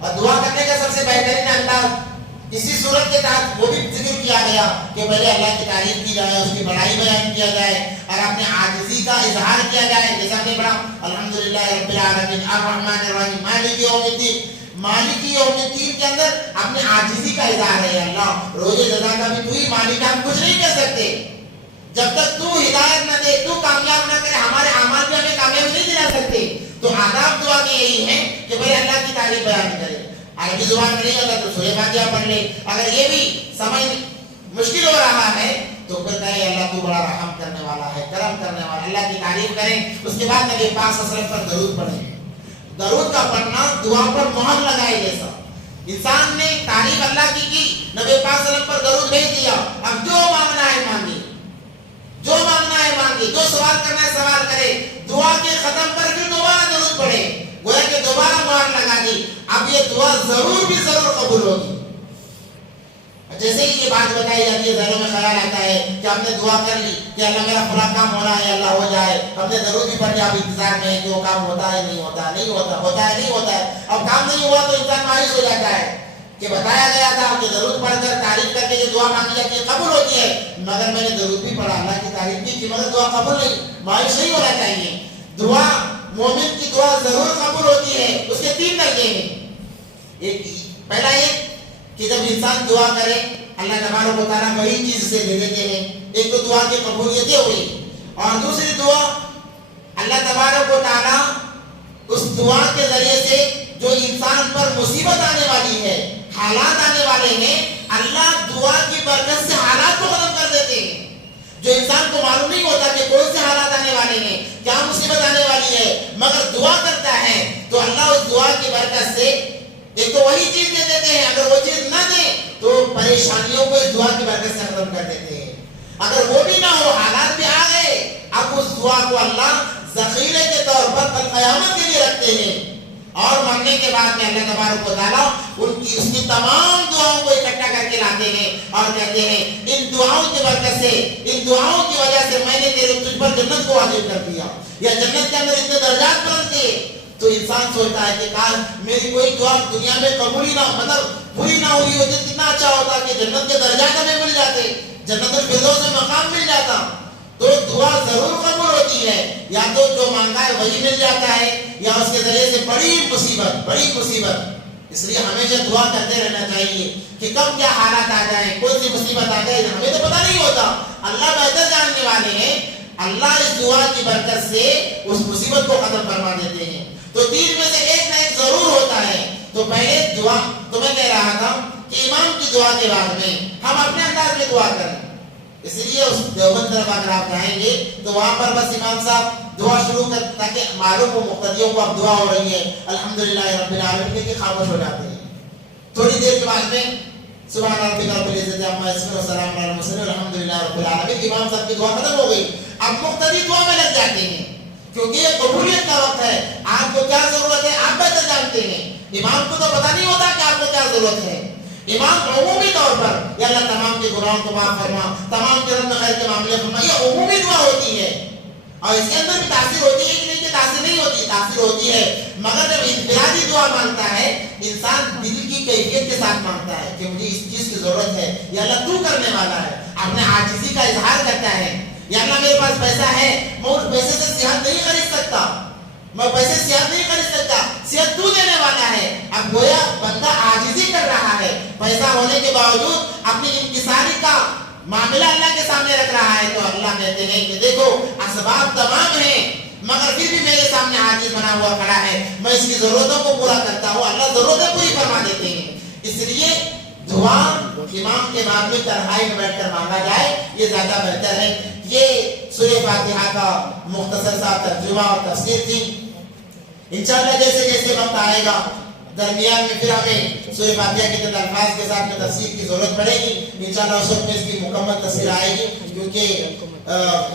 اور دعا کرنے کا سب سے بہترین انداز اسی صورت کے تحت وہ بھی ذکر کیا گیا کہ پہلے اللہ کی تعریف کی جائے, اس کی بڑائی بیان کیا جائے اور اپنے عاجزی کا اظہار کیا جائے. جیسا کہ پڑھا الحمدللہ رب العالمین الرحمن الرحیم مالک یوم الدین, مالکی یوم الدین کے اندر اپنے عاجزی کا اظہار ہے. اللہ روز جزا کا بھی تو ہی مالک ہے, ہم کچھ نہیں کر سکتے. جب تک تو ہدایت نہ دے, تو کامیاب نہ کرے, ہمارے اعمال بھی ہمیں کامیابی نہیں دلا سکتے. تو آداب دعا کے یہی ہیں کہ بھائی اللہ کی تعریف بیان کرے. عربی زبان میں نہیں ہوتا تو سورہ فاتحہ پڑھ لے. اگر یہ بھی سمجھ مشکل ہو رہا ہے تو پھر کہے اللہ تو بڑا رحم کرنے والا ہے, کرم کرنے والا. اللہ کی تعریف کریں, اس کے بعد نبی پاک صلی اللہ علیہ وسلم پر درود پڑھیں. درود کا پڑھنا دعا پر مہر لگائے جیسا. انسان نے تعریف اللہ کی, نبی پاک صلی اللہ علیہ وسلم پر درود بھیج دیا. اب جو مانگنا ہے مانگے, جو مانگنا ہے مانگے, جو سوال کرنا ہے سوال کرے. دعا کے ختم پر پھر دوبارہ درود پڑھے, گویا کہ دوبارہ مہر لگا دی. اب یہ دعا ضرور بھی ضرور قبول ہوگی. جیسے ہی یہ بات بتائی جاتی ہے ذہنوں میں خیال آتا ہے کہ ہم نے دعا کر لی کہ اللہ میرا فلاں کام ہونا ہے, اللہ ہو جائے. ہم نے درود بھی پڑھ لیا, اب انتظار میں ہے کہ وہ کام ہوتا ہے نہیں ہوتا, نہیں ہوتا, ہوتا ہے نہیں ہوتا ہے. اب کام نہیں ہوا تو انسان مایوس ہو جاتا ہے کہ بتایا گیا تھا کہ درود پڑھ کر تعریف کر کے جو دعا مانگی جاتی ہے قبول ہوتی ہے, مگر میں نے درود بھی پڑھا, اللہ کی تعریف کی مگر دعا قبول نہیں. مایوس نہیں ہونا چاہیے. دعا مومن کی دعا ضرور قبول ہوتی ہے. اس کے 3 درجے ہیں. ایک پہلا یہ کہ جب انسان دعا کرے اللہ تبارک و تعالیٰ وہی چیز سے دے دیتے ہیں. ایک تو دعا کی قبولیتیں ہوئی, اور دوسری دعا اللہ تبارک و تعالیٰ اس دعا کے ذریعے سے جو انسان پر مصیبت آنے والی ہے, حالات آنے والے ہیں, اللہ دعا کی برکت سے حالات کو ختم کر دیتے ہیں. جو انسان کو معلوم نہیں ہوتا کہ کون سے حالات آنے والے ہیں, کیا مصیبت آنے والی ہے, مگر دعا کرتا ہے تو اللہ اس دعا کی برکت سے ایک تو وہی چیز دے دیتے ہیں. اگر وہ چیز نہ دے تو پریشانیوں کو اس دعا کی برکت سے ختم کر دیتے ہیں. اگر وہ بھی نہ ہو, حالات بھی آ گئے, اب اس دعا کو اللہ ذخیرے کے طور پر کل قیامت کے لیے رکھتے ہیں. اور مرنے کے بعد میں اللہ تبارک و تعالیٰ اس کی تمام دعاؤں کو اکٹھا کر کے لاتے ہیں اور کہتے ہیں ان دعاؤں کی برکت سے, ان دعاؤں کی وجہ سے میں نے تجھ پر جنت کو واجب کر دیا, یا جنت کے اندر اتنے درجات بلند کیے. تو انسان سوچتا ہے کہ کاش میری کوئی دعا دنیا میں قبول ہی نہ, مطلب پوری نہ ہوئی ہوتی, کتنا اچھا ہوتا کہ جنت کے درجات ہمیں مل جاتے, جنت الفردوس میں مقام مل جاتا. تو دعا ضرور قبول ہوتی ہے, یا تو جو مانگا ہے وہی مل جاتا ہے, یا اس کے ذریعے سے بڑی مصیبت. اس لیے ہمیشہ دعا کرتے رہنا چاہیے کہ کب کیا حالات آ جائیں, کوئی سی مصیبت آ جائے, ہمیں تو پتہ نہیں ہوتا, اللہ بہتر جاننے والے ہیں. اللہ اس دعا کی برکت سے اس مصیبت کو ختم فرما دیتے ہیں. تو 3 میں سے ایک نہ ایک ضرور ہوتا ہے. تو پہلے دعا تو میں کہہ رہا تھا کہ امام کی دعا کے بعد میں ہم اپنے انداز میں دعا کریں. اس لیے اس دیوبند طرف اگر آپ جائیں گے تو وہاں پر بس امام صاحب دعا شروع کر تاکہ معلوم ہو مقتدیوں کو اب دعا ہو رہی ہے الحمدللہ رب العالمین کے خاموش ہو جاتے ہیں. تھوڑی دیر کے بعد میں سبحان ربک رب العزت عما یصفون وسلام علی المرسلین الحمدللہ رب العالمین, امام صاحب کی دعا ختم ہو گئی. اب مقتدی دعا میں لگ جاتے ہیں کیونکہ یہ قبولیت کا وقت ہے. آپ کو کیا ضرورت ہے آپ بہتر جانتے ہیں. امام کو تو پتہ نہیں ہوتا کہ آپ کو کیا ضرورت ہے. امام عمومی طور پر یا اللہ تمام کے گناہوں کو معاف فرما, تمام کے رحم خیر کے معاملے فرما, یہ عمومی دعا ہوتی ہے. اور اس کے اندر بھی تاثیر ہوتی ہے کہ نہیں, کہ تاثیر نہیں ہوتی, تاثیر ہوتی ہے. مگر جب انفرادی دعا مانگتا ہے انسان دل کی کیفیت کے ساتھ مانگتا ہے کہ مجھے اس چیز کی ضرورت ہے, یا اللہ تو کرنے والا ہے, اپنے عاجزی کا اظہار کرتا ہے. یا اللہ میرے پاس پیسہ ہے, میں اس پیسے سے صحت نہیں خرید سکتا, میں پیسے صحت نہیں خرید سکتا, صحت تو دینے والا ہے. اب گویا بندہ عاجزی کر رہا ہے, پیسہ ہونے کے باوجود اپنی انکساری کا معاملہ اللہ کے سامنے رکھ رہا ہے. تو اللہ کہتے ہیں کہ دیکھو اسباب تمام ہیں مگر پھر بھی میرے سامنے عاجز بنا ہوا کھڑا ہے, میں اس کی ضرورتوں کو پورا کرتا ہوں. اللہ ضرورتیں پوری فرما دیتے ہیں. اس لیے دعا امام کے بعد میں تنہائی میں بیٹھ کر مانگا جائے, یہ زیادہ بہتر ہے. یہ سورہ فاتحہ کا مختصر سا ترجمہ اور تفسیر تھی. انشاءاللہ جیسے جیسے وقت آئے گا درمیان میں پھر ہمیں سورہ فاتحہ کے چند الفاظ کے ساتھ میں تفسیر کی ضرورت پڑے گی انشاءاللہ اس وقت میں اس کی مکمل تفسیر آئے گی کیونکہ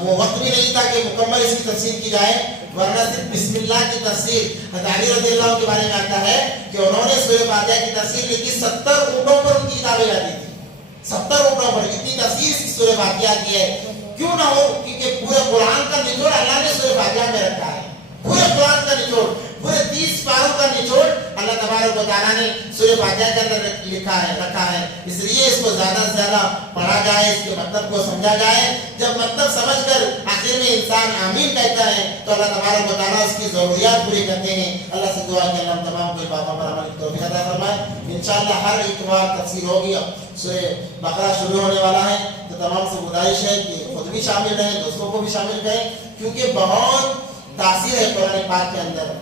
وہ وقت بھی نہیں تھا کہ مکمل اس کی تفسیر کی جائے ورنہ صرف بسم اللہ کی تفسیر حضرت علی رضی اللہ عنہ کے بارے میں آتا ہے کہ انہوں نے سورہ فاتحہ کی تفسیر لکھی 70 اونٹوں پر ان کی کتابیں جاتی تھی 70 اونٹوں پر اتنی تفسیر سورہ فاتحہ کی ہے کیوں نہ ہو کیونکہ پورے قرآن کا نچوڑ اللہ نے سورہ فاتحہ میں رکھا ہے پورے قرآن کا نچوڑ پورے 30 پاروں کا نچوڑ اللہ تبارک و تعالیٰ نے سورہ فاتحہ کے اندر رکھا ہے اس لیے اس کو زیادہ سے زیادہ پڑھا جائے اس کے مطلب کو سمجھا جائے جب مطلب سمجھ کر آخر میں انسان آمین کہتا ہے تو اللہ تبارک و تعالیٰ اس کی ضروریات پوری کرتے ہیں اللہ سے دعا کہ اللہ تمام کوئی باتوں پر عمل کی توفیق عطا فرمائے انشاءاللہ ہر اتوار تفسیر ہوگی سورہ بقرہ شروع ہونے والا ہے تو تمام سے گزارش ہے کہ خود بھی شامل رہیں دوستوں کو بھی شامل کریں کیونکہ بہت تاثیر ہے قرآن پاک کے اندر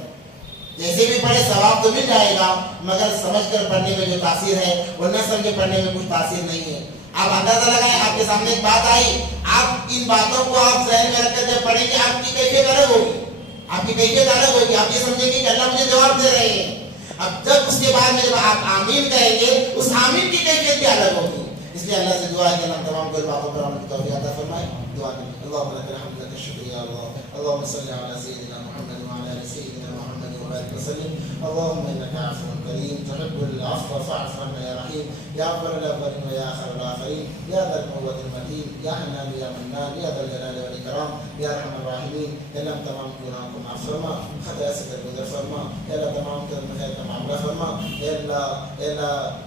جیسے بھی پڑھے ثواب تو مل جائے گا مگر سمجھ کر پڑھنے میں جو تاثیر ہے وہ نہ سمجھے پڑھنے میں کچھ تاثیر نہیں ہے آپ اندازہ لگائیں آپ کے سامنے ایک بات آئی آپ ان باتوں کو آپ ذہن میں رکھ کر جب پڑھیں گے آپ کی کیفیت الگ ہوگی آپ کی کیفیت الگ ہوگی آپ یہ سمجھیں گے کہ اللہ مجھے جواب دے رہے ہیں اب جب اس کے بعد میں جب آپ آمین کہیں گے اس آمین کی کیفیت بھی الگ ہوگی اس لیے اللہ سے دعا ہے کہ اللہ تمام کو باتوں پر عمل کی توفیق عطا فرمائے دعا کریں اللهم لك الحمد لك الشكر يا الله اللهم صل على سيدنا محمد وعلى ال سيدنا محمد وبارك وسلم اللهم انك عفو كريم تحب العفو فاعف عنا يا رحيم يا اول الاولين ويا اخر الاخرين يا ذا القوة المتين يا حنان يا منان يا ذا الجلال والاكرام يا ارحم الراحمين يا لم تمام گناہوں کو معاف فرما خطا سے درگزر فرما یا اللہ تمام کرم خیر کا معاملہ فرما یا اللہ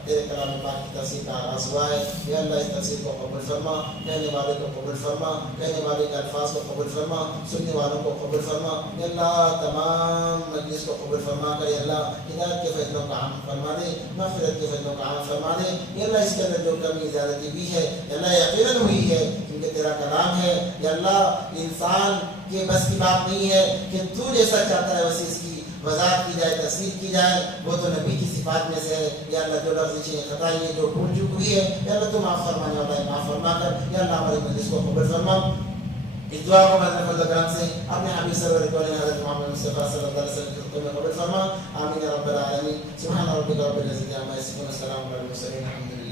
تیرے کلام پاک کی تفسیر کا آغاز ہوا ہے یا اللہ اس تفسیر کو قبول فرما کہنے والے کو قبول فرما کہنے والے کے الفاظ کو قبول فرما سننے والوں کو قبول فرما یا اللہ تمام مجلس کو قبول فرما کر یا اللہ ہدایت کے فیصلوں کا عام فرما دے مغفرت کے فیصلوں کا عام فرما دے یا اللہ اس کے اندر جو کمی زیادتی بھی ہے یا اللہ یقیناً ہوئی ہے کیونکہ تیرا کلام ہے یا اللہ انسان کے بس کی بات نہیں ہے کہ تو جیسا چاہتا ہے ویسے اس کی وضاحت کی جائے تصویر کی جائے وہ تو نبی کی صفات میں سے ہے یا اللہ جو لفظ خطا ہے جو بھول چوک ہوئی ہے یا اللہ تو معاف فرمانے والا ہے معاف فرما کر یا اللہ ہمارے مجلس کو قبول فرما اس دعا کو مدن فضل کرم سے اپنے حبیب سرور کون حضرت محمد مصطفیٰ صلی اللہ علیہ وسلم کی خطبہ میں قبول فرما آمین رب العالمین سبحان ربک رب العزت عما یصفون السلام علی المرسلین الحمد للہ